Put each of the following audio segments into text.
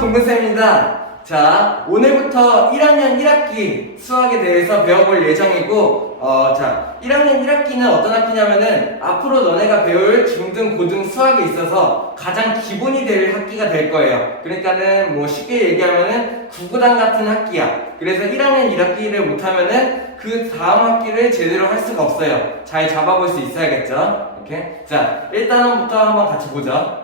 동근쌤입니다. 자, 오늘부터 1학년 1학기 수학에 대해서 배워볼 예정이고, 1학년 1학기는 어떤 학기냐면은 앞으로 너네가 배울 중등, 고등 수학에 있어서 가장 기본이 될 학기가 될 거예요. 그러니까는 뭐 쉽게 얘기하면은 구구단 같은 학기야. 그래서 1학년 1학기를 못하면은 그 다음 학기를 제대로 할 수가 없어요. 잘 잡아볼 수 있어야겠죠? 이렇게. 자, 1단원부터 한번 같이 보죠.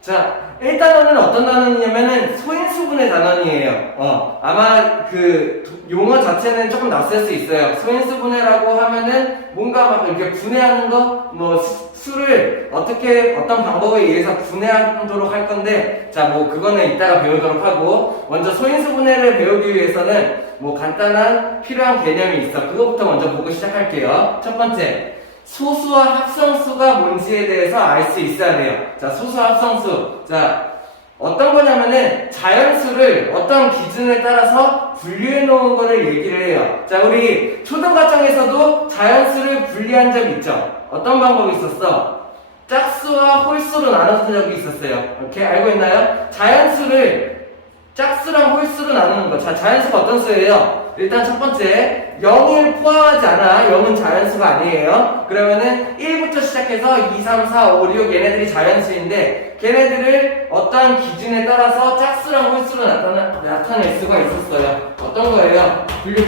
자, 1단원은 어떤 단원이냐면은 소인수분해 단원이에요. 아마 그 용어 자체는 조금 낯설 수 있어요. 소인수분해라고 하면은 뭔가 막 이렇게 분해하는 거, 뭐 수를 어떻게 어떤 방법에 의해서 분해하도록 할 건데, 자, 뭐 그거는 이따가 배우도록 하고, 먼저 소인수분해를 배우기 위해서는 뭐 간단한 필요한 개념이 있어. 그거부터 먼저 보고 시작할게요. 첫 번째. 소수와 합성수가 뭔지에 대해서 알 수 있어야 돼요. 자, 소수와 합성수. 자, 어떤 거냐면은 자연수를 어떤 기준에 따라서 분류해 놓은 거를 얘기를 해요. 자, 우리 초등과정에서도 자연수를 분리한 적 있죠? 어떤 방법이 있었어? 짝수와 홀수로 나눴던 적이 있었어요. 이렇게 알고 있나요? 자연수를 짝수랑 홀수로 나누는 거. 자, 자연수가 어떤 수예요? 일단 첫 번째, 0을 포함하지 않아. 0은 자연수가 아니에요. 그러면은 1부터 시작해서 2, 3, 4, 5, 6 얘네들이 자연수인데 걔네들을 어떠한 기준에 따라서 짝수랑 홀수로 나타낼 수가 있었어요. 어떤 거예요? 분류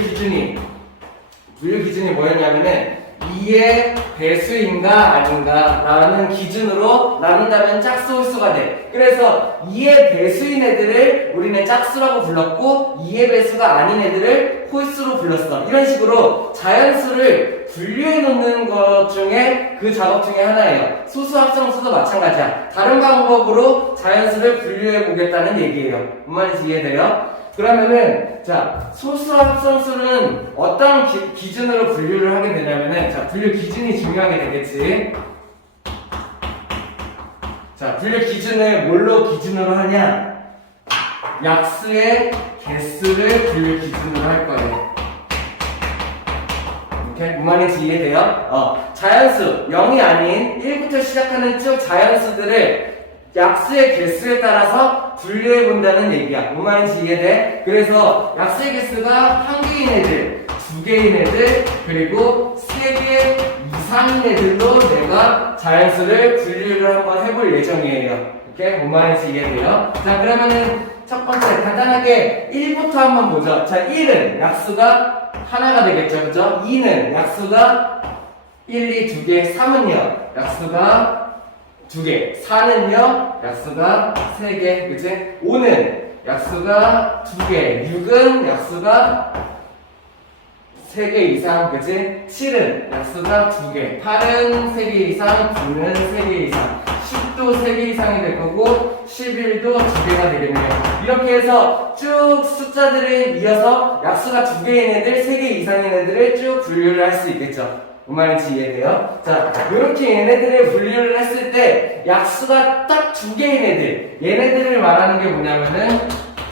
기준이 뭐였냐면은 2의 배수인가 아닌가 라는 기준으로 나눈다면 짝수 홀수가 돼. 그래서 2의 배수인 애들을 우리는 짝수라고 불렀고 2의 배수가 아닌 애들을 홀수로 불렀어. 이런 식으로 자연수를 분류해 놓는 것 중에 그 작업 중에 하나예요. 소수 합성수도 마찬가지야. 다른 방법으로 자연수를 분류해 보겠다는 얘기예요. 뭔 말인지 이해돼요? 그러면은, 자, 소수와 합성수는 어떤 기준으로 분류를 하게 되냐면은, 자, 분류 기준이 중요하게 되겠지. 자, 분류 기준을 뭘로 기준으로 하냐? 약수의 개수를 분류 기준으로 할 거예요. 이렇게? 뭔 말인지 이해돼요? 자연수, 0이 아닌 1부터 시작하는 쭉 자연수들을 약수의 개수에 따라서 분류해 본다는 얘기야. 뭔 말인지 이해돼? 그래서 약수의 개수가 한 개인 애들, 두 개인 애들, 그리고 세 개 이상인 애들로 내가 자연수를 분류를 한번 해볼 예정이에요. 이렇게? 뭔 말인지 이해돼요? 자, 그러면은 첫 번째 간단하게 1부터 한번 보죠. 자, 1은 약수가 하나가 되겠죠. 그죠? 2는 약수가 1, 2, 2개, 3은요. 약수가 2개, 4는요, 약수가 3개, 그치? 5는 약수가 2개, 6은 약수가 3개 이상, 그치? 7은 약수가 2개, 8은 3개 이상, 9는 3개 이상, 10도 3개 이상이 될 거고, 11도 2개가 되겠네요. 이렇게 해서 쭉 숫자들을 이어서 약수가 2개인 애들, 3개 이상인 애들을 쭉 분류를 할 수 있겠죠. 뭔 말인지 이해돼요? 자, 이렇게 얘네들을 분류를 했을 때 약수가 딱 2개인 애들, 얘네들을 말하는 게 뭐냐면은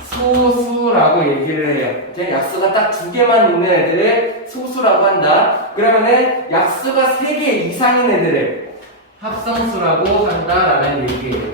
소수라고 얘기를 해요. 이렇게 약수가 딱 2개만 있는 애들을 소수라고 한다. 그러면은 약수가 3개 이상인 애들을 합성수라고 한다라는 얘기예요.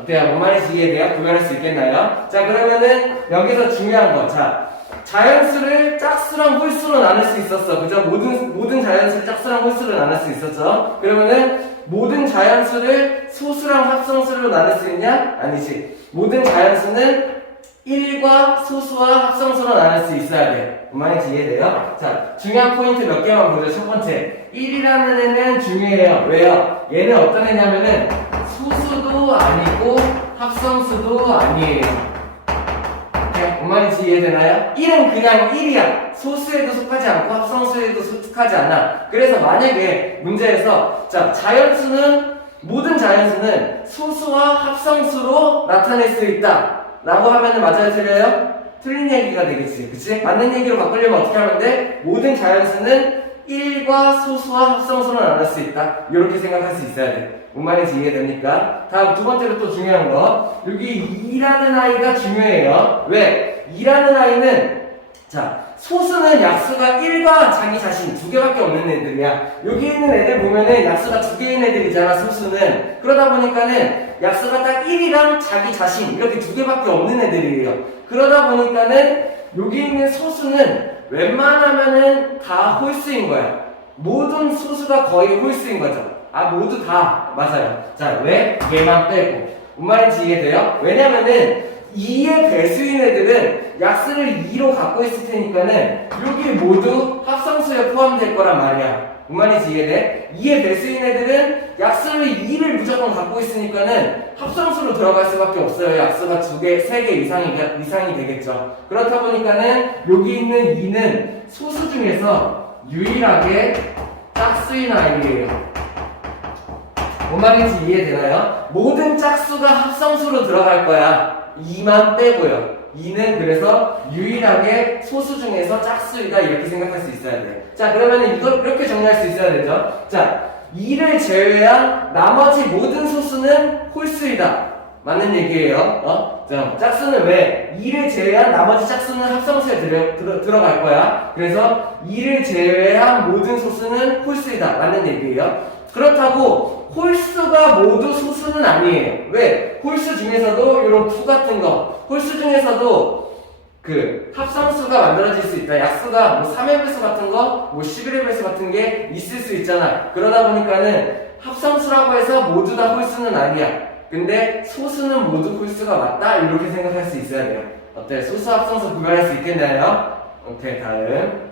어때요? 뭔 말인지 이해돼요? 구별할 수 있겠나요? 자, 그러면은 여기서 중요한 거. 자, 자연수를 짝수랑 홀수로 나눌 수 있었어. 그죠? 모든 자연수를 짝수랑 홀수로 나눌 수 있었죠? 그러면은 모든 자연수를 소수랑 합성수로 나눌 수 있냐? 아니지. 모든 자연수는 1과 소수와 합성수로 나눌 수 있어야 돼. 뭔 말인지 이해돼요? 자, 중요한 포인트 몇 개만 보죠. 첫 번째. 1이라는 애는 중요해요. 왜요? 얘는 어떤 애냐면은 소수도 아니고 합성수도 아니에요. 뭔 말인지 이해되나요? 1은 그냥 1이야. 소수에도 속하지 않고 합성수에도 속하지 않아. 그래서 만약에 문제에서 자, 모든 자연수는 소수와 합성수로 나타낼 수 있다 라고 하면은 맞아요? 틀려요? 틀린 얘기가 되겠지. 그치? 맞는 얘기로 바꾸려면 어떻게 하면 돼? 모든 자연수는 1과 소수와 합성수로 나눌 수 있다. 이렇게 생각할 수 있어야 돼. 뭔 말인지 이해됩니까? 다음 두 번째로 또 중요한 거. 여기 2라는 아이가 중요해요. 왜? 2라는 아이는 자, 소수는 약수가 1과 자기 자신 두 개밖에 없는 애들이야. 여기 있는 애들 보면은 약수가 두 개인 애들이잖아, 소수는. 그러다 보니까는 약수가 딱 1이랑 자기 자신 이렇게 두 개밖에 없는 애들이에요. 그러다 보니까는 여기 있는 소수는 웬만하면은 다 홀수인 거야. 모든 소수가 거의 홀수인 거죠. 아, 모두 다 맞아요. 자, 왜? 얘만 빼고. 뭔 말인지 이해돼요? 왜냐면은 2의 배수인 애들은 약수를 2로 갖고 있을 테니까는 여기 모두 합성수에 포함될 거란 말이야. 뭔 말인지 이해돼? 2의 배수인 애들은 약수를 2를 무조건 갖고 있으니까는 합성수로 들어갈 수밖에 없어요. 약수가 2개, 3개 이상이 되겠죠. 그렇다 보니까는 여기 있는 2는 소수 중에서 유일하게 짝수인 아이예요. 뭔 말인지 이해되나요? 모든 짝수가 합성수로 들어갈 거야. 2만 빼고요. 2는 그래서 유일하게 소수 중에서 짝수이다 이렇게 생각할 수 있어야 돼. 자, 그러면 이걸 이렇게 정리할 수 있어야 되죠. 자, 2를 제외한 나머지 모든 소수는 홀수이다. 맞는 얘기예요. 자, 짝수는 왜? 2를 제외한 나머지 짝수는 합성수에 들어갈 거야. 그래서 2를 제외한 모든 소수는 홀수이다. 맞는 얘기예요. 그렇다고 홀수가 모두 소수는 아니에요. 왜? 홀수 중에서도 이런 2 같은 거, 홀수 중에서도 그 합성수가 만들어질 수 있다. 약수가 뭐 3의 배수 같은 거, 뭐 11의 배수 같은 게 있을 수 있잖아. 그러다 보니까는 합성수라고 해서 모두 다 홀수는 아니야. 근데 소수는 모두 홀수가 맞다. 이렇게 생각할 수 있어야 돼요. 어때? 소수 합성수 구별할 수 있겠나요? 오케이, 다음.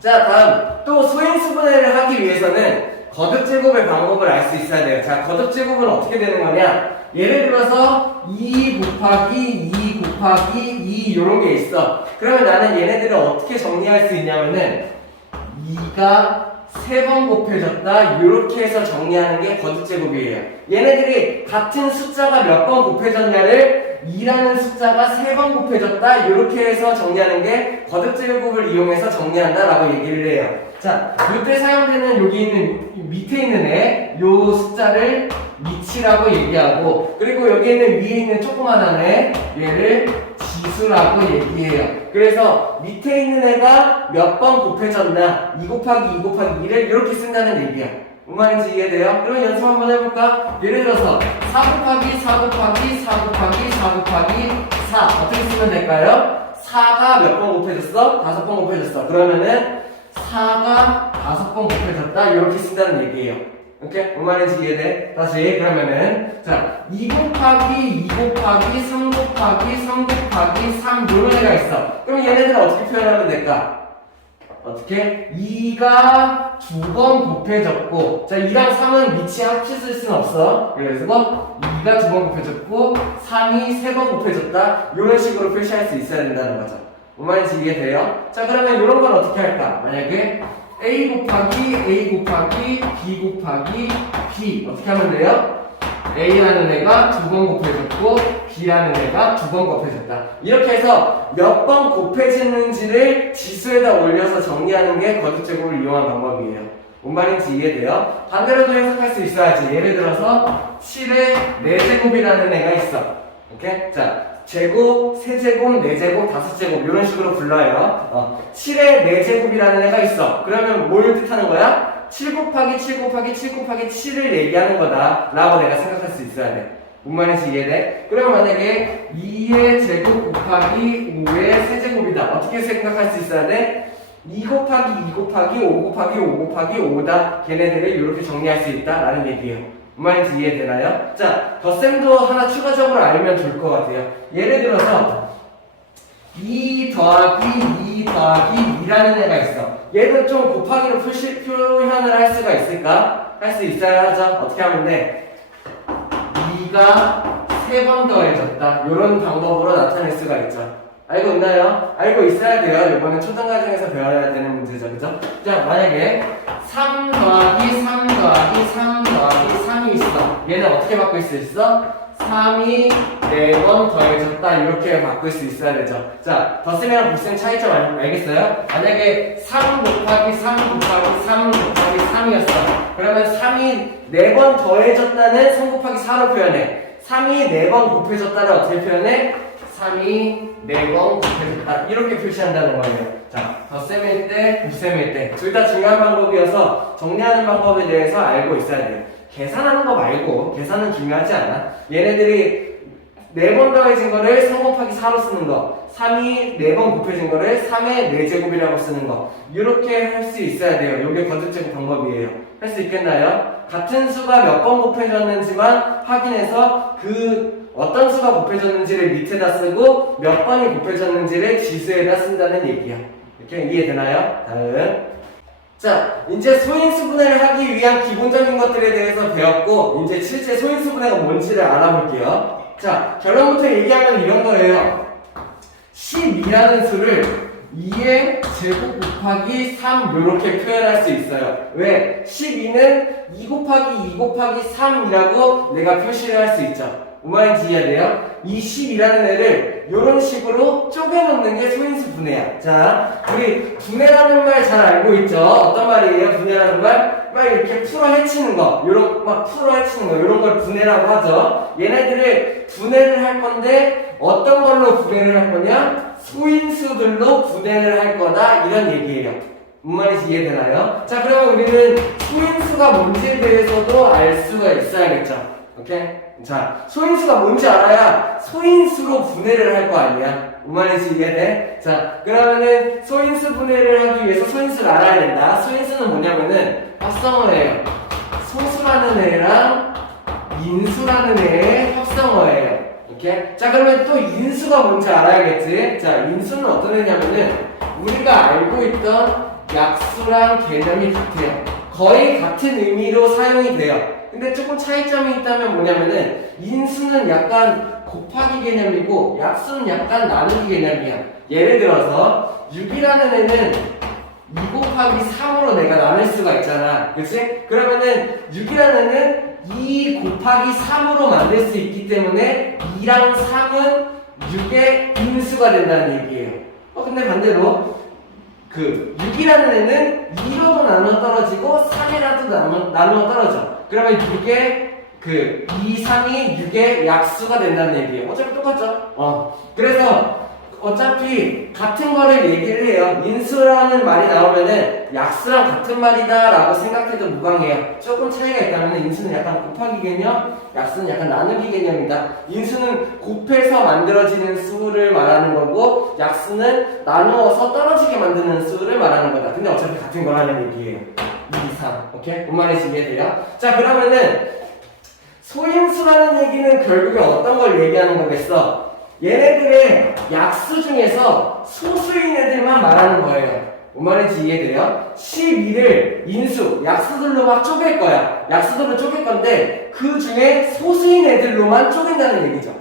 자, 다음. 또 소인수분해를 하기 위해서는 거듭제곱의 방법을 알 수 있어야 돼요. 자, 거듭제곱은 어떻게 되는 거냐? 예를 들어서 2 곱하기 2 곱하기 2 요런 게 있어. 그러면 나는 얘네들을 어떻게 정리할 수 있냐면은 2가 3번 곱해졌다 요렇게 해서 정리하는 게 거듭제곱이에요. 얘네들이 같은 숫자가 몇 번 곱해졌냐를 2라는 숫자가 3번 곱해졌다 요렇게 해서 정리하는 게 거듭제곱을 이용해서 정리한다 라고 얘기를 해요. 자, 이때 사용되는 여기 있는 밑에 있는 애, 요 숫자를 미치라고 얘기하고, 그리고 여기 있는 위에 있는 조그만한 애, 얘를 지수라고 얘기해요. 그래서 밑에 있는 애가 몇 번 곱해졌나, 2 곱하기 2 곱하기 2를 이렇게 쓴다는 얘기야. 뭔 말인지 이해돼요? 그럼 연습 한번 해볼까? 예를 들어서 4 곱하기 4 곱하기 4 곱하기 4 곱하기 4 어떻게 쓰면 될까요? 4가 몇 번 곱해졌어? 5번 곱해졌어. 그러면은 4가 5번 곱해졌다 이렇게 쓴다는 얘기예요. 오케이? 뭔 말인지 이해돼? 다시 그러면은 자 2 곱하기 2 곱하기 3 곱하기 3 곱하기 3 이런 애가 있어. 그럼 얘네들은 어떻게 표현하면 될까? 어떻게? 2가 2번 곱해졌고, 자 2랑 3은 밑이 합쳤을 수는 없어. 그래서 2가 2번 곱해졌고 3이 3번 곱해졌다 이런 식으로 표시할 수 있어야 된다는 거죠. 뭔 말인지 이해돼요? 자, 그러면 이런 건 어떻게 할까? 만약에 A 곱하기 B 곱하기 B 어떻게 하면 돼요? A라는 애가 2번 곱해졌고 B라는 애가 2번 곱해졌다. 이렇게 해서 몇 번 곱해지는지를 지수에다 올려서 정리하는 게 거듭제곱을 이용한 방법이에요. 뭔 말인지 이해돼요? 반대로도 해석할 수 있어야지. 예를 들어서 7의 4제곱이라는 애가 있어. 오케이? 자, 제곱, 세제곱, 네제곱, 다섯제곱 이런 식으로 불러요. 7의 4제곱이라는 애가 있어. 그러면 뭘 뜻하는 거야? 7 곱하기 7 곱하기 7 곱하기 7을 얘기하는 거다 라고 내가 생각할 수 있어야 돼. 뭔 말인지 이해돼? 그러면 만약에 2의 제곱 곱하기 5의 세제곱이다. 어떻게 생각할 수 있어야 돼? 2 곱하기 2 곱하기 5 곱하기 5 곱하기 5다. 걔네들을 이렇게 정리할 수 있다 라는 얘기예요. 뭔 말인지 이해되나요? 자, 덧셈도 하나 추가적으로 알면 좋을 것 같아요. 예를 들어서 2 더하기 2 더하기 2라는 애가 있어. 얘도 좀 곱하기로 표현을 할 수가 있을까? 할 수 있어야죠. 어떻게 하면 돼? 2가 3번 더해졌다. 이런 방법으로 나타낼 수가 있죠. 알고 있나요? 알고 있어야 돼요. 이번엔 초등과정에서 배워야 되는 문제죠. 그죠? 자, 만약에 3 더하기 3 더하기 3 더하기 3이 있어. 얘는 어떻게 바꿀 수 있어? 3이 4번 더해졌다. 이렇게 바꿀 수 있어야 되죠. 자, 덧셈이랑 곱셈 차이점 알겠어요? 만약에 3 곱하기 3 곱하기 3 곱하기 3이었어. 그러면 3이 4번 더해졌다는 3 곱하기 4로 표현해. 3이 4번 곱해졌다를 어떻게 표현해? 3이 4번 곱해줬다. 이렇게 표시한다는 거예요. 자, 덧셈일 때, 곱셈일 때. 둘 다 중요한 방법이어서 정리하는 방법에 대해서 알고 있어야 돼요. 계산하는 거 말고, 계산은 중요하지 않아. 얘네들이 4번 더해진 거를 3 곱하기 4로 쓰는 거, 3이 4번 곱해진 거를 3의 4제곱이라고 쓰는 거, 이렇게 할 수 있어야 돼요. 이게 거듭제곱 방법이에요. 할 수 있겠나요? 같은 수가 몇 번 곱해졌는지만 확인해서 그 어떤 수가 곱해졌는지를 밑에다 쓰고 몇 번이 곱해졌는지를 지수에다 쓴다는 얘기야. 이렇게 이해되나요? 다음. 자, 이제 소인수분해를 하기 위한 기본적인 것들에 대해서 배웠고, 이제 실제 소인수분해가 뭔지를 알아볼게요. 자, 결론부터 얘기하면 이런 거예요. 12라는 수를 2의 제곱 곱하기 3 이렇게 표현할 수 있어요. 왜? 12는 2 곱하기 2 곱하기 3이라고 내가 표시를 할 수 있죠. 뭔 말인지 이해돼요? 이 10이라는 애를 이런 식으로 쪼개놓는 게 소인수 분해야. 자, 우리 분해라는 말 잘 알고 있죠? 어떤 말이에요? 분해라는 말? 막 이렇게 풀어 헤치는 거, 막 풀어 헤치는 거, 이런 걸 분해라고 하죠. 얘네들을 분해를 할 건데 어떤 걸로 분해를 할 거냐? 소인수들로 분해를 할 거다, 이런 얘기예요. 뭔 말인지 이해되나요? 자, 그러면 우리는 소인수가 뭔지에 대해서도 알 수가 있어야겠죠. 오케이? 자, 소인수가 뭔지 알아야 소인수로 분해를 할 거 아니야. 뭔 말인지 이해돼? 자, 그러면은 소인수 분해를 하기 위해서 소인수를 알아야 된다. 소인수는 뭐냐면은 합성어예요. 소수라는 애랑 인수라는 애의 합성어예요. 오케이? 자, 그러면 또 인수가 뭔지 알아야겠지? 자, 인수는 어떤 애냐면은 우리가 알고 있던 약수랑 개념이 같아요. 거의 같은 의미로 사용이 돼요. 근데 조금 차이점이 있다면 뭐냐면은 인수는 약간 곱하기 개념이고 약수는 약간 나누기 개념이야. 예를 들어서 6이라는 애는 2 곱하기 3으로 내가 나눌 수가 있잖아. 그치? 그러면은 6이라는 애는 2 곱하기 3으로 만들 수 있기 때문에 2랑 3은 6의 인수가 된다는 얘기예요. 근데 반대로 그 6이라는 애는 2로도 나눠 떨어지고 3이라도 나눠 떨어져. 그러면 6의 그 2, 3이 6의 약수가 된다는 얘기예요. 어차피 똑같죠? 그래서 어차피 같은 거를 얘기를 해요. 인수라는 말이 나오면은 약수랑 같은 말이다 라고 생각해도 무방해요. 조금 차이가 있다면 인수는 약간 곱하기 개념, 약수는 약간 나누기 개념이다. 인수는 곱해서 만들어지는 수를 말하는 거고 약수는 나누어서 떨어지게 만드는 수를 말하는 거다. 근데 어차피 같은 거라는 얘기예요. 2, 3. 오케이? 뭔 말인지 이해돼요? 자, 그러면은 소인수라는 얘기는 결국에 어떤 걸 얘기하는 거겠어? 얘네들의 약수 중에서 소수인 애들만 말하는 거예요. 뭔 말인지 이해돼요? 12를 인수, 약수들로 막 쪼갤 거야. 약수들로 쪼갤 건데 그 중에 소수인 애들로만 쪼갠다는 얘기죠.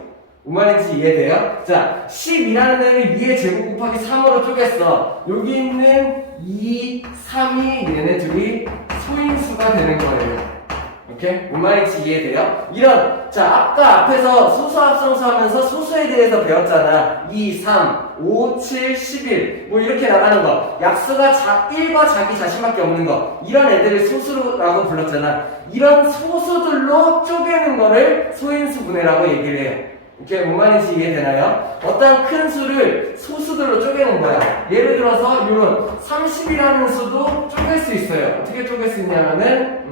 뭔 말인지 이해돼요? 자, 12라는 애를 2의 제곱 곱하기 3으로 쪼갰어. 여기 있는 2, 3이 얘네들이 소인수가 되는 거예요. 오케이? 뭔 말인지 이해돼요? 자, 아까 앞에서 소수 합성수 하면서 소수에 대해서 배웠잖아. 2, 3, 5, 7, 11. 뭐 이렇게 나가는 거. 약수가 1과 자기 자신밖에 없는 거. 이런 애들을 소수라고 불렀잖아. 이런 소수들로 쪼개는 거를 소인수 분해라고 얘기를 해요. 이게 뭔 말인지 이해되나요? 어떤 큰 수를 소수들로 쪼개는 거야. 예를 들어서 이런 30이라는 수도 쪼갤 수 있어요. 어떻게 쪼갤 수 있냐면은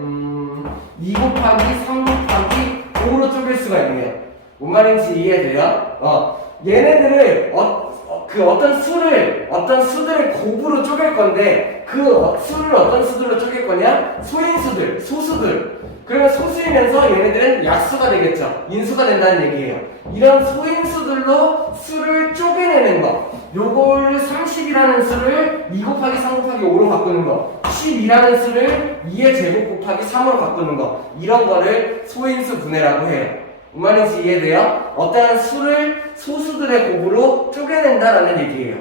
2 곱하기 3 곱하기 5로 쪼갤 수가 있네요. 뭔 말인지 이해돼요? 얘네들을 어떤 수들을 곱으로 쪼갤 건데 그 수를 어떤 수들로 쪼갤 거냐? 소인수들, 소수들. 그러면 소수이면서 얘네들은 약수가 되겠죠. 인수가 된다는 얘기예요. 이런 소인수들로 수를 쪼개내는 거. 요걸 30이라는 수를 2 곱하기 3 곱하기 5로 바꾸는 거. 12라는 수를 2의 제곱 곱하기 3으로 바꾸는 거. 이런 거를 소인수 분해라고 해요. 뭔 말인지 이해돼요? 어떠한 수를 소수들의 곱으로 쪼개낸다라는 얘기예요.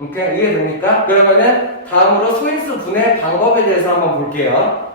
오케이? 이해됩니까? 그러면은 다음으로 소인수 분해 방법에 대해서 한번 볼게요.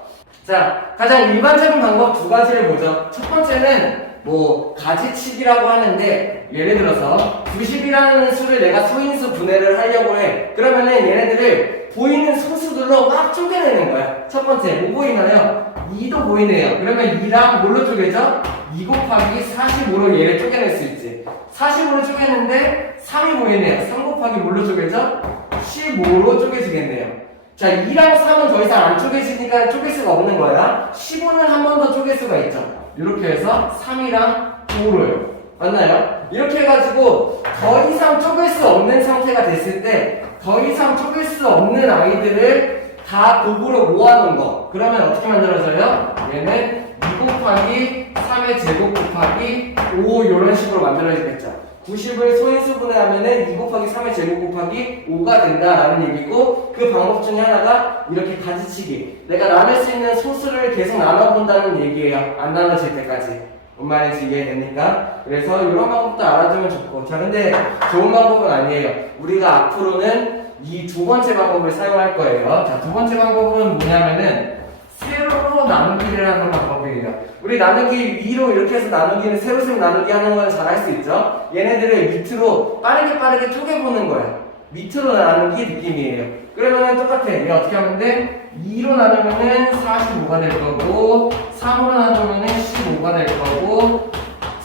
자, 가장 일반적인 방법 두 가지를 보죠. 첫 번째는 뭐 가지치기라고 하는데 예를 들어서 90이라는 수를 내가 소인수 분해를 하려고 해. 그러면은 얘네들을 보이는 소수들로 막 쪼개내는 거야. 첫 번째, 뭐 보이나요? 2도 보이네요. 그러면 2랑 뭘로 쪼개죠? 2 곱하기 45로 얘를 쪼개낼 수 있지. 45로 쪼개는데 3이 보이네요. 3 곱하기 뭘로 쪼개죠? 15로 쪼개지겠네요. 자, 2랑 3은 더 이상 안 쪼개지니까 쪼갤 수가 없는 거야. 15는 한 번 더 쪼갤 수가 있죠. 이렇게 해서 3이랑 5로요. 맞나요? 이렇게 해가지고 더 이상 쪼갤 수 없는 상태가 됐을 때 더 이상 쪼갤 수 없는 아이들을 다 곱으로 모아놓은 거. 그러면 어떻게 만들어져요? 얘는 2 곱하기 3의 제곱 곱하기 5 이런 식으로 만들어지겠죠. 90을 소인수분해 하면은 2 곱하기 3의 제곱 곱하기 5가 된다라는 얘기고, 그 방법 중에 하나가 이렇게 가지치기. 내가 나눌 수 있는 소수를 계속 나눠본다는 얘기예요. 안 나눠질 때까지. 뭔 말인지 이해됩니까? 그래서 이런 방법도 알아두면 좋고. 자, 근데 좋은 방법은 아니에요. 우리가 앞으로는 이 두 번째 방법을 사용할 거예요. 자, 두 번째 방법은 뭐냐면은 세로로 나누기를 하는 방법이에요. 우리 나누기 위로 이렇게 해서 나누기는 세로셈 나누기 하는 건 잘 할 수 있죠? 얘네들을 밑으로 빠르게 쪼개보는 거예요. 밑으로 나누기 느낌이에요. 그러면 똑같아. 얘 어떻게 하면 돼? 2로 나누면은 45가 될 거고, 3으로 나누면은 15가 될 거고,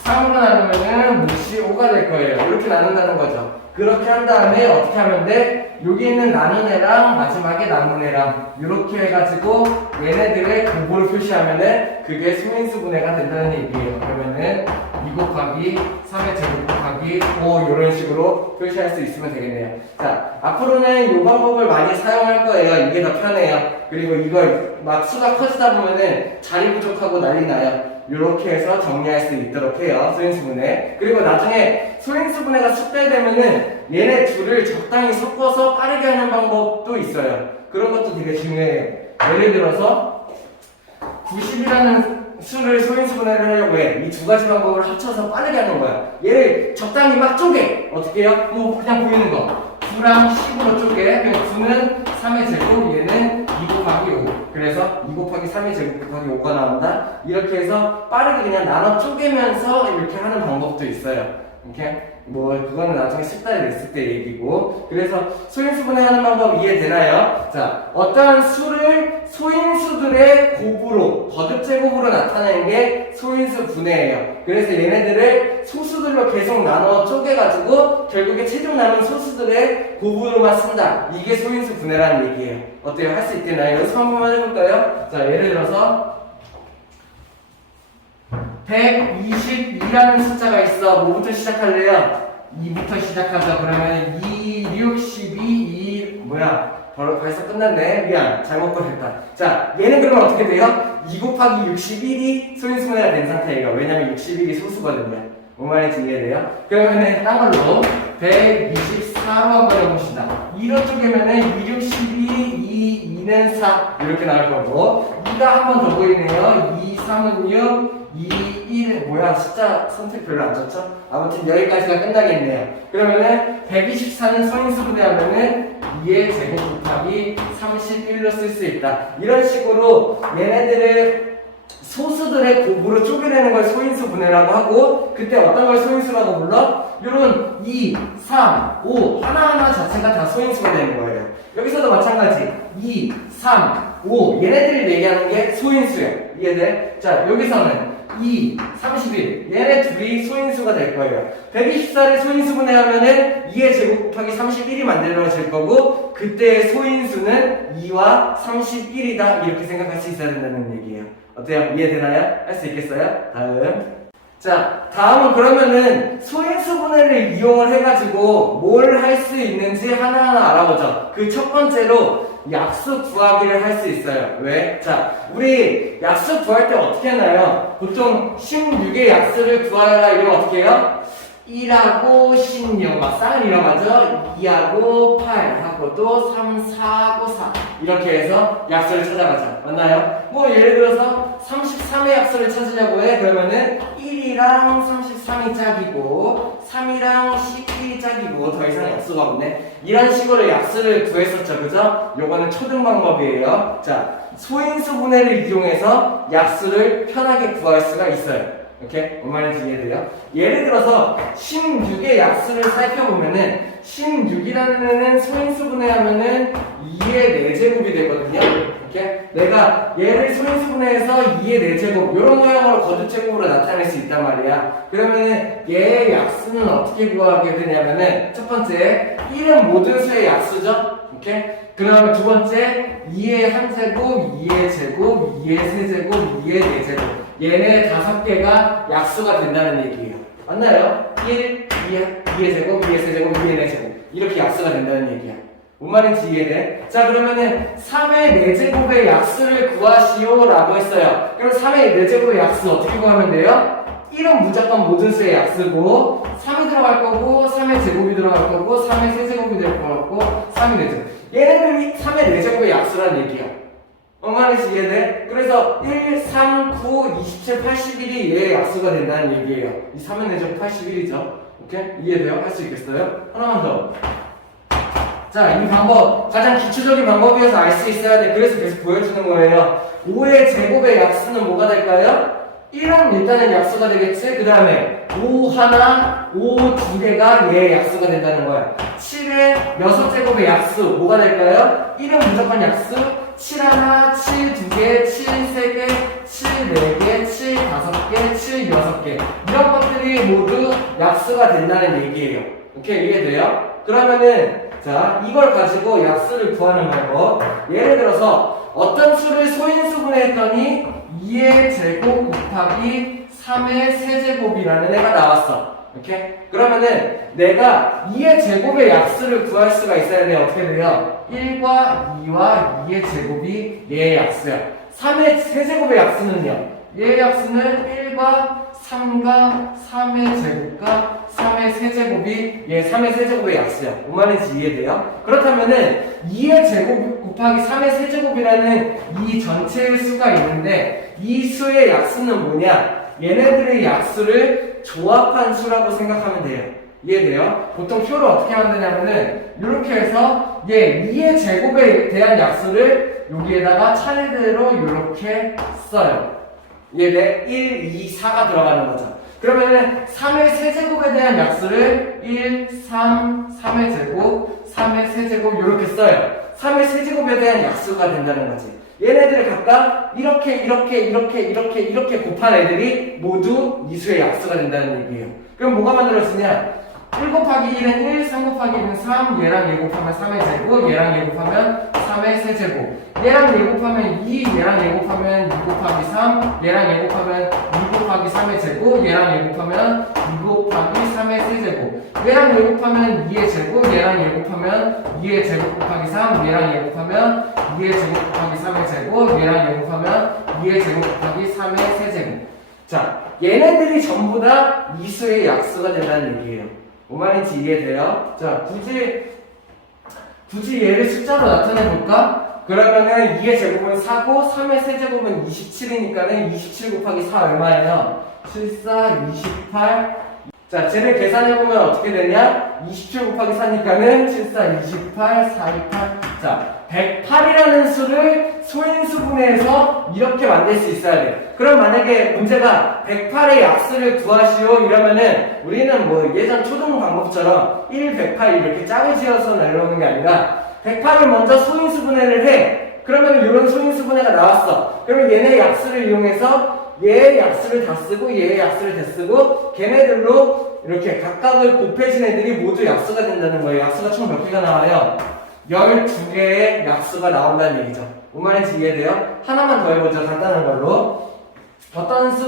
3으로 나누면은 15가 될 거예요. 이렇게 나눈다는 거죠. 그렇게 한 다음에 어떻게 하면 돼? 여기 있는 나눈 애랑 마지막에 남은 애랑 이렇게 해가지고 얘네들의 곱으로 표시하면은 그게 수인수분해가 된다는 얘기예요. 그러면은 2 곱하기 3의 제곱 곱하기 5 이런 식으로 표시할 수 있으면 되겠네요. 자, 앞으로는 이 방법을 많이 사용할 거예요. 이게 더 편해요. 그리고 이걸 막 수가 커지다 보면은 자리 부족하고 난리 나요. 이렇게 해서 정리할 수 있도록 해요. 소인수분해. 그리고 나중에 소인수분해가 숙달되면은 얘네 둘을 적당히 섞어서 빠르게 하는 방법도 있어요. 그런 것도 되게 중요해요. 예를 들어서 90이라는 수를 소인수분해를 하려고 해. 이 두 가지 방법을 합쳐서 빠르게 하는 거야. 얘를 적당히 막 쪼개. 어떻게 해요? 뭐 그냥 보이는 거. 9랑 10으로 쪼개. 그럼 9는 3의 제곱, 얘는 2 곱하기 5. 그래서 2 곱하기 3의 제곱 곱하기 5가 나온다. 이렇게 해서 빠르게 그냥 나눠 쪼개면서 이렇게 하는 방법도 있어요. 이렇게 뭐 그거는 나중에 숙달이 됐을 때 얘기고. 그래서 소인수분해 하는 방법 이해되나요? 자, 어떠한 수를 소인수들의 곱으로, 거듭제곱으로 나타내는 게 소인수분해예요. 그래서 얘네들을 소수들로 계속 나눠 쪼개가지고 결국에 최종 남은 소수들의 곱으로만 쓴다. 이게 소인수분해라는 얘기예요. 어때요? 할 수 있겠나요? 연습 한 번만 해볼까요? 자, 예를 들어서 122라는 숫자가 있어. 뭐부터 시작할래요? 2부터 시작하자. 그러면 2, 6, 12, 2, 벌써 끝났네. 미안. 잘못 꺼냈다. 자, 얘는 그러면 어떻게 돼요? 2 곱하기 61이 소인수분해가 된 상태예요. 왜냐면 61이 소수거든요. 뭔 말인지 이해돼요? 그러면은 딴 걸로 124로 한번 해봅시다. 2로 쪼개면은 2, 6, 12, 2, 2는 4 이렇게 나올 거고, 2가 한 번 더 보이네요. 2, 3은 6, 2, 1, 숫자 선택 별로 안 좋죠? 아무튼 여기까지가 끝나겠네요. 그러면은 124는 소인수분해 하면은 2의 제곱 곱하기 31로 쓸 수 있다. 이런 식으로 얘네들을 소수들의 곱으로 쪼개내는 걸 소인수분해라고 하고, 그때 어떤 걸 소인수라고 불러? 요런 2, 3, 5 하나하나 자체가 다 소인수가 되는 거예요. 여기서도 마찬가지 2, 3, 5 얘네들이 얘기하는 게 소인수예요. 이해돼? 자, 여기서는 2, 31 얘네 둘이 소인수가 될 거예요. 124를 소인수분해하면은 2의 제곱 곱하기 31이 만들어질 거고, 그때의 소인수는 2와 31이다 이렇게 생각할 수 있어야 된다는 얘기예요. 어때요? 이해되나요? 할 수 있겠어요? 다음은 그러면은 소인수분해를 이용을 해가지고 뭘 할 수 있는지 하나하나 알아보죠. 그 첫 번째로 약수 구하기를 할 수 있어요. 왜? 자, 우리 약수 구할 때 어떻게 하나요? 보통 16의 약수를 구하라 이러면 어떻게 해요? 1하고 16 막 쌍을 이뤄가죠. 2하고 8하고 또 3, 4하고 4 이렇게 해서 약수를 찾아가죠. 맞나요? 뭐 예를 들어서 33의 약수를 찾으려고 해. 그러면은 1이랑 33이 짝이고 3이랑 11이 짝이고 더 이상 약수가 없네. 이런 식으로 약수를 구했었죠. 그죠? 요거는 초등 방법이에요. 자, 소인수분해를 이용해서 약수를 편하게 구할 수가 있어요. 이렇게 뭔 말인지 이해돼요? 예를 들어서 16의 약수를 살펴보면은 16이라는 소인수분해하면은 2의 4제곱이 되거든요. 이렇게 내가 얘를 소인수분해해서 2의 4제곱 이런 모양으로 거듭제곱으로 나타낼 수 있단 말이야. 그러면은 얘의 약수는 어떻게 구하게 되냐면은 첫 번째 1은 모든 수의 약수죠. 이렇게 그 다음에 두 번째 2의 1제곱, 2의 제곱, 2의 세제곱, 2의 4제곱 얘네 5개가 약수가 된다는 얘기예요. 맞나요? 1, 2의 제곱, 2의 세제곱, 2의 4제곱 이렇게 약수가 된다는 얘기야. 뭔 말인지 이해돼? 자 그러면은 3의 4제곱의 약수를 구하시오 라고 했어요. 그럼 3의 4제곱의 약수 어떻게 구하면 돼요? 1은 무조건 모든 수의 약수고 3이 들어갈 거고 3의 제곱이 들어갈 거고 3의 세제곱이 될 거고 3의 4제곱 얘네들이 3의 4제곱의 약수라는 얘기야. 뭔 말인지 이해돼? 그래서 1, 3, 9, 27, 81이 얘의 약수가 된다는 얘기예요. 이 3의 4제곱 81이죠. 오케이? 이해돼요? 할 수 있겠어요? 하나만 더. 자, 이 방법 가장 기초적인 방법이어서 알 수 있어야 돼. 그래서 계속 보여주는 거예요. 5의 제곱의 약수는 뭐가 될까요? 1은 일단은 약수가 되겠지? 그 다음에 5 하나, 5 2개가 얘의 약수가 된다는 거야. 7의 6제곱의 약수 뭐가 될까요? 1은 무조건 약수 7 하나, 7 2개, 7 3개, 7 4개, 7 5개, 7 6개 이런 것들이 모두 약수가 된다는 얘기예요. 오케이? 이해돼요? 그러면은 자 이걸 가지고 약수를 구하는 방법 예를 들어서 어떤 수를 소인수분해했더니 2의 제곱 곱하기 3의 세제곱이라는 애가 나왔어. 이렇게? 그러면은 내가 2의 제곱의 약수를 구할 수가 있어야 돼. 어떻게 돼요? 1과 2와 2의 제곱이 얘의 약수야. 3의 세제곱의 약수는요? 얘의 약수는 1과 3과 3의 제곱과 3의 세제곱이 얘 3의 세제곱의 약수야. 뭔 말인지 이해돼요? 그렇다면은 2의 제곱 곱하기 3의 세제곱이라는 이 전체의 수가 있는데 이 수의 약수는 뭐냐? 얘네들의 약수를 조합한 수라고 생각하면 돼요. 이해돼요? 보통 표를 어떻게 만드냐면은 이렇게 해서 얘 2의 제곱에 대한 약수를 여기에다가 차례대로 이렇게 써요. 얘네 1, 2, 4가 들어가는 거죠. 그러면은 3의 세제곱에 대한 약수를 1, 3, 3의 제곱, 3의 세제곱 이렇게 써요. 3의 세제곱에 대한 약수가 된다는 거지. 얘네들을 각각 이렇게 곱한 애들이 모두 이 수의 약수가 된다는 얘기예요. 그럼 뭐가 만들어지냐? 1 곱하기 1은 1, 3 곱하기 1은 3, 얘랑 얘 곱하면 3의 제곱, 얘랑 얘 곱하면 3의 세제곱, 얘랑 얘 곱하면 2, 얘랑 얘 곱하면 2 곱하기 3, 얘랑 얘 곱하면 2 곱하기 3의 제곱, 얘랑 얘 곱하면 2 곱하기 3의 세제곱, 얘랑 얘 곱하면 2의 제곱, 얘랑 얘 곱하면 2의 제곱 곱하기 3, 얘랑 얘 곱하면 2의 제곱 곱하기 3의 제곱, 얘랑 얘 곱하면 2의 제곱 곱하기 3의 세제곱. 자, 얘네들이 전부 다 이 수의 약수가 된다는 얘기예요. 뭔 말인지 이해돼요? 자, 굳이 얘를 숫자로 나타내 볼까? 그러면은 2의 제곱은 4고 3의 세제곱은 27이니까는 27 곱하기 4 얼마예요? 74, 28. 자, 쟤를 계산해보면 어떻게 되냐? 27 곱하기 4니까는 74, 28, 4, 28. 자, 108이라는 수를 소인수분해해서 이렇게 만들 수 있어야 돼. 그럼 만약에 문제가 108의 약수를 구하시오 이러면은 우리는 뭐 예전 초등 방법처럼 1, 108 이렇게 짝을 지어서 내려오는 게 아니라 108을 먼저 소인수분해를 해. 그러면 이런 소인수분해가 나왔어. 그러면 얘네 약수를 이용해서 얘의 약수를 다 쓰고 얘의 약수를 다 쓰고 걔네들로 이렇게 각각을 곱해진 애들이 모두 약수가 된다는 거예요. 약수가 총 몇 개가 나와요? 12개의 약수가 나온다는 얘기죠. 뭔 말인지 이해돼요? 하나만 더 해보죠. 간단한 걸로. 어떤 수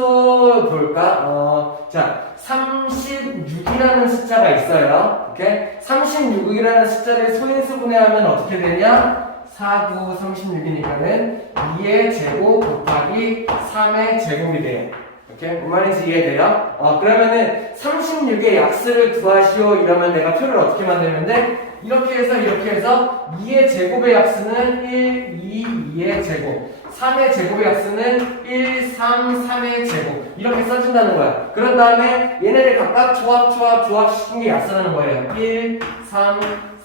볼까? 자, 36이라는 숫자가 있어요. 오케이? 36이라는 숫자를 소인수분해하면 어떻게 되냐? 4, 9, 36이니까는 2의 제곱 곱하기 3의 제곱이 돼요. 오케이? 뭔 말인지 이해돼요? 그러면은 36의 약수를 구하시오 이러면 내가 표를 어떻게 만들면 돼? 이렇게 해서 2의 제곱의 약수는 1, 2, 2의 제곱 3의 제곱의 약수는 1, 3, 3의 제곱 이렇게 써준다는 거야. 그런 다음에 얘네를 각각 조합시킨 게 약수라는 거예요. 1, 3,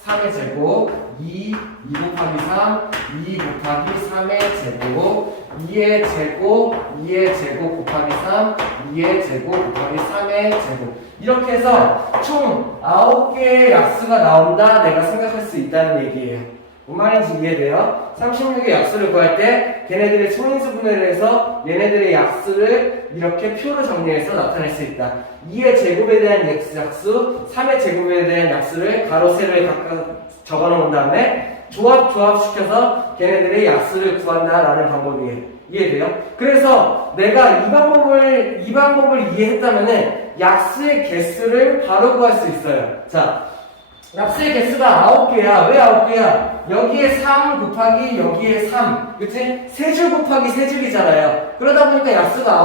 3의 제곱 2, 2 곱하기 3, 2 곱하기 3의 제곱 2의 제곱, 2의 제곱 곱하기 3, 2의 제곱 곱하기 3의 제곱. 이렇게 해서 총 9개의 약수가 나온다 내가 생각할 수 있다는 얘기예요. 뭔 말인지 이해돼요? 36의 약수를 구할 때 걔네들의 소인수 분해를 해서 얘네들의 약수를 이렇게 표로 정리해서 나타낼 수 있다. 2의 제곱에 대한 약수, 3의 제곱에 대한 약수를 가로 세로에 각각 적어놓은 다음에 조합시켜서 걔네들의 약수를 구한다라는 방법이에요. 이해돼요? 그래서 내가 이 방법을 이해했다면은 약수의 개수를 바로 구할 수 있어요. 자, 약수의 개수가 9개야. 왜 9개야? 여기에 3 곱하기 여기에 3. 그치? 3줄 곱하기 3줄이잖아요. 그러다 보니까 약수가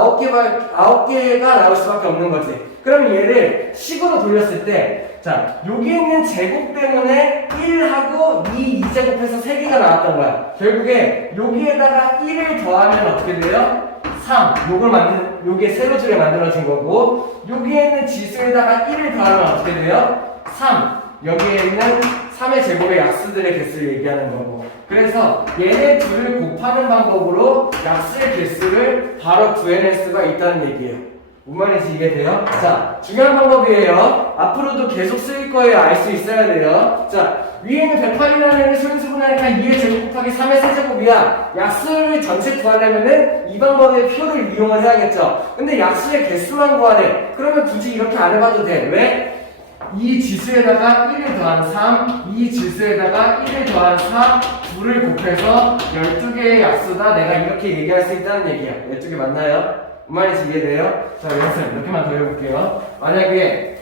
9개가 나올 수밖에 없는 거지. 그럼 얘를 식으로 돌렸을 때, 자, 여기 있는 제곱 때문에 1하고 2제곱해서 3개가 나왔던 거야. 결국에 여기에다가 1을 더하면 어떻게 돼요? 3. 요게 세로줄에 만들어진 거고, 여기에 있는 지수에다가 1을 더하면 어떻게 돼요? 3. 여기에 있는 3의 제곱의 약수들의 개수를 얘기하는 거고. 그래서 얘네 둘을 곱하는 방법으로 약수의 개수를 바로 구해낼 수가 있다는 얘기예요. 뭔 말인지 이해돼요? 자, 중요한 방법이에요. 앞으로도 계속 쓰일 거예요. 알 수 있어야 돼요. 자, 위에는 108이라는 소인수 분해니까 2의 제곱 곱하기 3의 세제곱이야. 약수를 전체 구하려면은 이 방법의 표를 이용을 해야겠죠. 근데 약수의 개수만 구하래. 그러면 굳이 이렇게 안 해봐도 돼. 왜? 이 지수에다가 1을 더한 3, 이 지수에다가 1을 더한 4, 둘을 곱해서 12개의 약수다. 내가 이렇게 얘기할 수 있다는 얘기야. 12개 맞나요? 뭔 말인지 이해돼요? 자, 연습 몇 개만 더 해볼게요. 만약에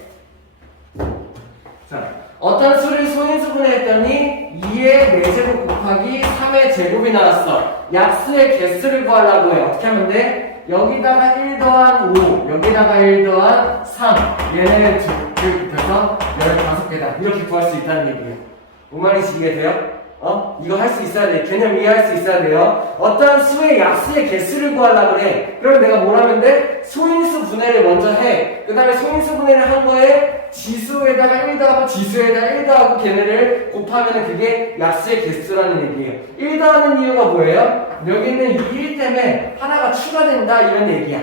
자, 어떤 수를 소인수 분해했더니 2의 4제곱 곱하기 3의 제곱이 나왔어. 약수의 개수를 구하려고 해. 어떻게 하면 돼? 여기다가 1 더한 5, 여기다가 1 더한 3, 얘네를 곱해서 15개다. 이렇게 구할 수 있다는 얘기예요. 뭔 말인지 이해돼요? 이거 할 수 있어야 돼. 개념 이해할 수 있어야 돼요. 어떤 수의 약수의 개수를 구하려고 그래. 그럼 내가 뭘 하면 돼? 소인수 분해를 먼저 해. 그 다음에 소인수 분해를 한 거에 지수에다가 1 더하고 지수에다가 1 더하고 걔네를 곱하면 그게 약수의 개수라는 얘기예요. 1 더하는 이유가 뭐예요? 여기는 이 1 때문에 하나가 추가된다 이런 얘기야.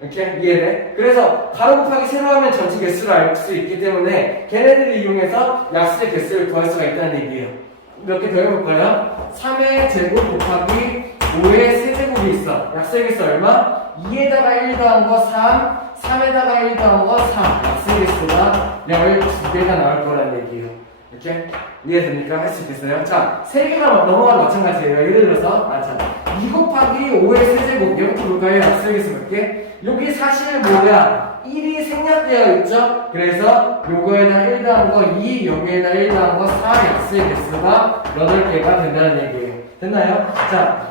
이렇게 이해돼? 그래서 가로 곱하기 세로 하면 전체 개수를 알 수 있기 때문에 걔네들을 이용해서 약수의 개수를 구할 수가 있다는 얘기예요. 몇 개 더 해볼까요? 3의 제곱 곱하기 5의 세제곱이 있어. 약수의 개수 얼마? 2에다가 1 더한 거 3, 3에다가 1 더한 거 3. 약수의 개수가 12개가 나올 거라는 얘기예요. 이렇게 이해됩니까? 할 수 있겠어요? 자, 3개가 넘어가도 마찬가지예요. 예를 들어서, 자, 2 곱하기 5의 세제곱. 이렇게 볼까요? 약수의 개수 몇 개? 여기 사실 뭐야? 1이 생략되어 있죠? 그래서 요거에다 1 더한 거 2, 여기에다 1 더한 거 4, 약수의 개수가 8개가 된다는 얘기예요. 됐나요? 자,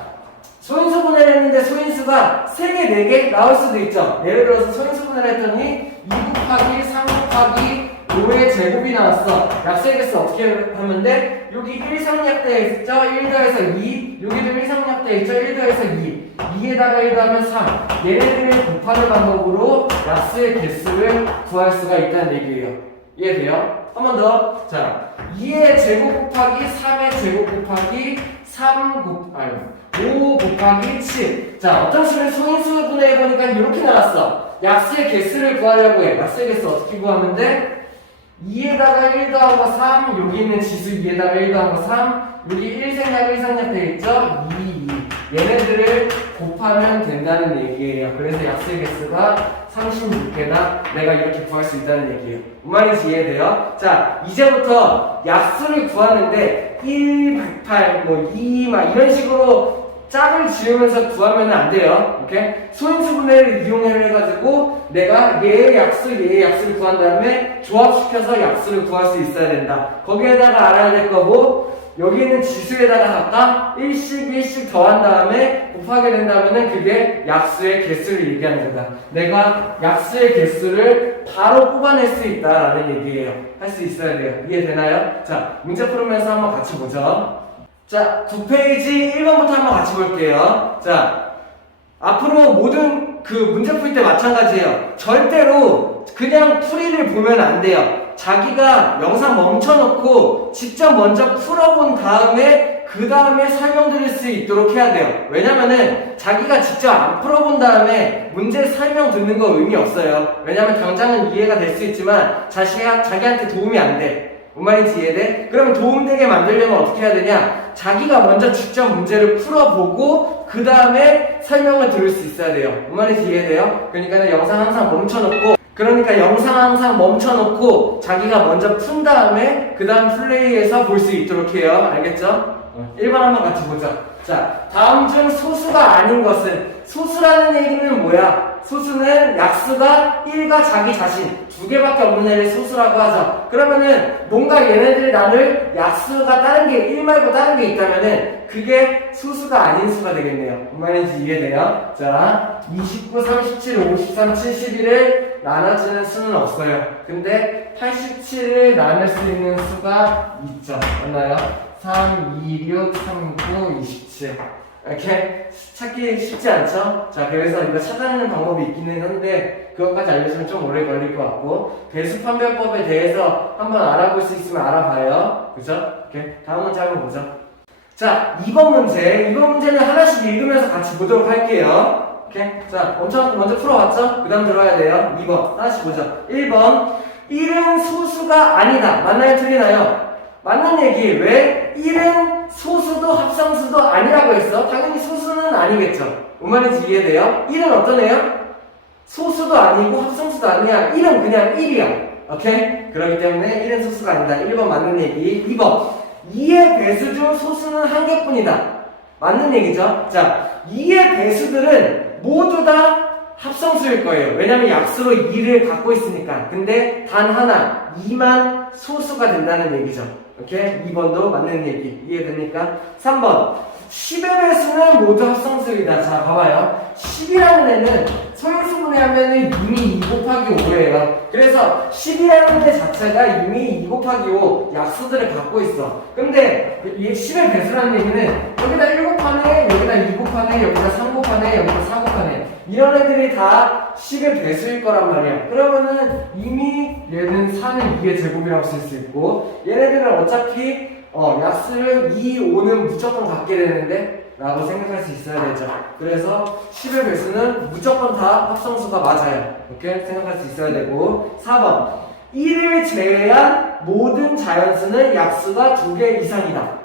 소인수 분해를 했는데 소인수가 3개, 4개 나올 수도 있죠? 예를 들어서 소인수 분해를 했더니 2 곱하기 3 곱하기 5의 제곱이 나왔어. 약수의 개수 어떻게 하면 돼? 여기 1 생략되어 있죠? 1 더해서 2. 여기도 1 생략되어 있죠? 1 더해서 2. 2에다가 1 더하면 3. 얘네들을 곱하는 방법으로 약수의 개수를 구할 수가 있다는 얘기예요. 이해돼요? 한 번 더. 자, 2의 제곱 곱하기 3의 제곱 곱하기 5 곱하기 7. 자, 어떤 수를 소인수 분해해보니까 이렇게 나왔어. 약수의 개수를 구하려고 해. 약수의 개수 어떻게 구하면 돼? 2에다가 1 더한 거 3, 여기 있는 지수 2에다가 1 더한 거 3, 여기 1 생략 되어 있죠? 2. 얘네들을 곱하면 된다는 얘기예요. 그래서 약수의 개수가 36개다. 내가 이렇게 구할 수 있다는 얘기예요. 뭔 말인지 이해돼요? 자, 이제부터 약수를 구하는데 1, 108, 2, 이런 식으로 짝을 지으면서 구하면 안 돼요. 오케이? 소인수 분해를 이용해가지고 내가 얘의 약수를 구한 다음에 조합시켜서 약수를 구할 수 있어야 된다. 거기에다가 알아야 될 거고, 여기는 지수에다가 각각 1씩 더한 다음에 곱하게 된다면은 그게 약수의 개수를 얘기하는 거다. 내가 약수의 개수를 바로 뽑아낼 수 있다라는 얘기예요. 할 수 있어야 돼요. 이해되나요? 자, 문제 풀으면서 한번 같이 보죠. 자, 9페이지 1번부터 한번 같이 볼게요. 자, 앞으로 모든 그 문제 풀 때 마찬가지예요. 절대로 그냥 풀이를 보면 안 돼요. 자기가 영상 멈춰놓고 직접 먼저 풀어본 다음에 그 다음에 설명드릴 수 있도록 해야 돼요. 왜냐면은 자기가 직접 안 풀어본 다음에 문제 설명 듣는 거 의미 없어요. 왜냐면 당장은 이해가 될 수 있지만 자기한테 도움이 안 돼. 뭔 말인지 이해돼? 그러면 도움되게 만들려면 어떻게 해야 되냐? 자기가 먼저 직접 문제를 풀어보고 그 다음에 설명을 들을 수 있어야 돼요. 뭔 말인지 이해돼요? 그러니까 영상 항상 멈춰놓고 자기가 먼저 푼 다음에 그 다음 플레이에서 볼 수 있도록 해요. 알겠죠? 1번 한번 같이 보자. 자, 다음 중 소수가 아닌 것은, 소수라는 얘기는 뭐야? 소수는 약수가 1과 자기 자신 두 개밖에 없는 애를 소수라고 하죠. 그러면은 뭔가 얘네들이 나눌 약수가 다른 게 1 말고 다른 게 있다면은 그게 소수가 아닌 수가 되겠네요. 뭔 말인지 이해돼요? 자, 29, 37, 53, 71을 나눠주는 수는 없어요. 근데 87을 나눌 수 있는 수가 있죠. 맞나요? 3, 2, 6, 3, 9, 27. 이렇게 찾기 쉽지 않죠? 자, 그래서 이거 찾아내는 방법이 있기는 한데 그것까지 알려주면 좀 오래 걸릴 것 같고, 배수판별법에 대해서 한번 알아볼 수 있으면 알아봐요. 그죠? 오케이. 다음 문제 한번 보죠. 자, 2번 문제는 하나씩 읽으면서 같이 보도록 할게요. 오케이. 자, 먼저 풀어봤죠? 그 다음 들어가야 돼요. 2번 하나씩 보죠. 1번, 1은 소수가 아니다. 맞나요? 틀리나요? 맞는 얘기. 왜 1은 소수도 합성수도 아니라고 했어? 당연히 소수는 아니겠죠. 뭔 말인지 이해돼요? 1은 어떤 애야? 소수도 아니고 합성수도 아니야. 1은 그냥 1이야. 오케이? 그렇기 때문에 1은 소수가 아니다. 1번 맞는 얘기. 2번, 2의 배수 중 소수는 한 개뿐이다. 맞는 얘기죠? 자, 2의 배수들은 모두 다 합성수일 거예요. 왜냐면 약수로 2를 갖고 있으니까. 근데 단 하나, 2만 소수가 된다는 얘기죠. 오케이? 2번도 맞는 얘기. 이해됩니까? 3번, 10의 배수는 모두 합성수이다. 자, 봐봐요. 10이라는 애는 소인수분해하면 이미 2 곱하기 5예요. 그래서 10이라는 애 자체가 이미 2 곱하기 5 약수들을 갖고 있어. 근데 이 10의 배수라는 얘기는 여기다 1 곱하네, 여기다 2 곱하네, 여기다 3 곱하네, 여기다 4 곱하네. 이런 애들이 다 10의 배수일 거란 말이야. 그러면은 이미 얘는 4는 2의 제곱이라고 쓸 수 있고, 얘네들은 어차피 약수를 2, 5는 무조건 갖게 되는데 라고 생각할 수 있어야 되죠. 그래서 10의 배수는 무조건 다 합성수가 맞아요. 이렇게 생각할 수 있어야 되고, 4번, 1을 제외한 모든 자연수는 약수가 2개 이상이다.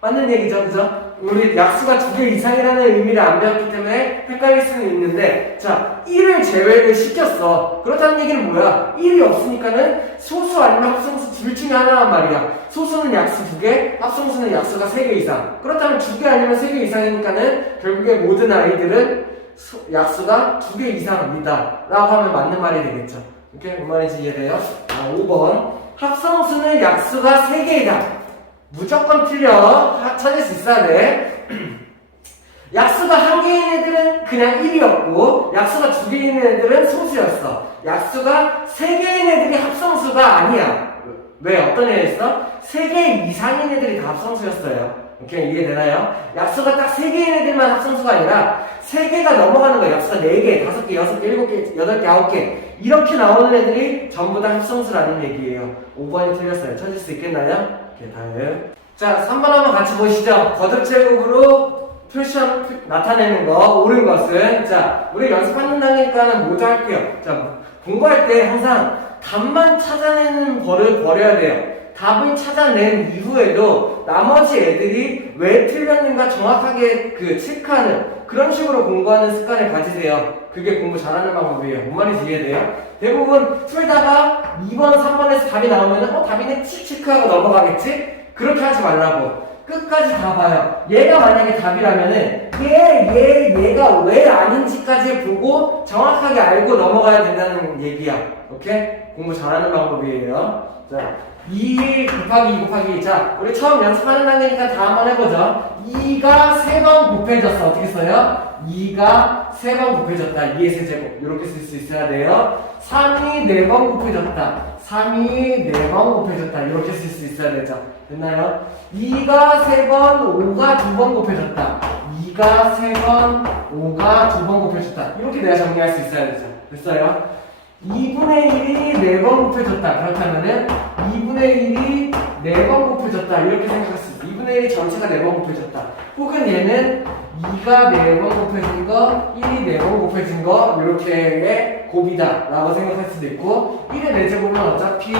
맞는 얘기죠, 그죠? 우리 약수가 2개 이상이라는 의미를 안 배웠기 때문에 헷갈릴 수는 있는데, 자, 1을 제외를 시켰어. 그렇다는 얘기는 뭐야? 1이 없으니까는 소수 아니면 합성수 둘 중에 하나란 말이야. 소수는 약수 2개, 합성수는 약수가 3개 이상. 그렇다면 2개 아니면 3개 이상이니까는 결국에 모든 아이들은 약수가 2개 이상이다 라고 하면 맞는 말이 되겠죠. 이렇게 뭔 말인지 이해돼요? 5번, 합성수는 약수가 3개이다. 무조건 틀려. 찾을 수 있어야 돼. 약수가 1개인 애들은 그냥 1이었고, 약수가 2개인 애들은 소수였어. 약수가 3개인 애들이 합성수가 아니야. 왜? 어떤 애였어? 3개 이상인 애들이 다 합성수였어요. 오케이, 이해되나요? 약수가 딱 3개인 애들만 합성수가 아니라 3개가 넘어가는 거예요. 약수가 4개, 5개, 6개, 7개, 8개, 9개 이렇게 나오는 애들이 전부 다 합성수라는 얘기예요. 5번이 틀렸어요. 찾을 수 있겠나요? 오케이, 다음. 자, 3번 한번 같이 보시죠. 거듭 제곱으로 표시한 나타내는 거, 옳은 것은. 자, 우리 연습하는 단계니까는 모두 할게요. 자, 공부할 때 항상 답만 찾아내는 거를 버려야 돼요. 답을 찾아낸 이후에도 나머지 애들이 왜 틀렸는가 정확하게 체크하는 그런 식으로 공부하는 습관을 가지세요. 그게 공부 잘하는 방법이에요. 뭔 말인지 이해돼요? 대부분 풀다가 2번, 3번에서 답이 나오면 답이네 체크하고 넘어가겠지? 그렇게 하지 말라고. 끝까지 다 봐요. 얘가 만약에 답이라면은 얘가 왜 아닌지까지 보고 정확하게 알고 넘어가야 된다는 얘기야. 오케이? 공부 잘하는 방법이에요. 자, 2 곱하기 2 곱하기. 자, 우리 처음 연습하는 단계니까 다 한번 해보죠. 2가 3번 곱해졌어. 어떻게 써요? 2가 3번 곱해졌다. 2의 세제곱. 이렇게 쓸 수 있어야 돼요. 3이 4번 곱해졌다. 3이 4번 곱해졌다. 이렇게 쓸 수 있어야 되죠. 됐나요? 2가 3번, 5가 2번 곱해졌다. 2가 3번, 5가 2번 곱해졌다. 이렇게 내가 정리할 수 있어야 되죠. 됐어요? 2분의 1이 4번 곱해졌다. 그렇다면은 2분의 1이 4번 곱해졌다. 이렇게 생각할 수 있어. 2분의 1이 전체가 4번 곱해졌다. 혹은 얘는 2가 4번 곱해진 거, 1이 4번 곱해진 거 이렇게의 곱이다 라고 생각할 수도 있고 1의 4제곱은 어차피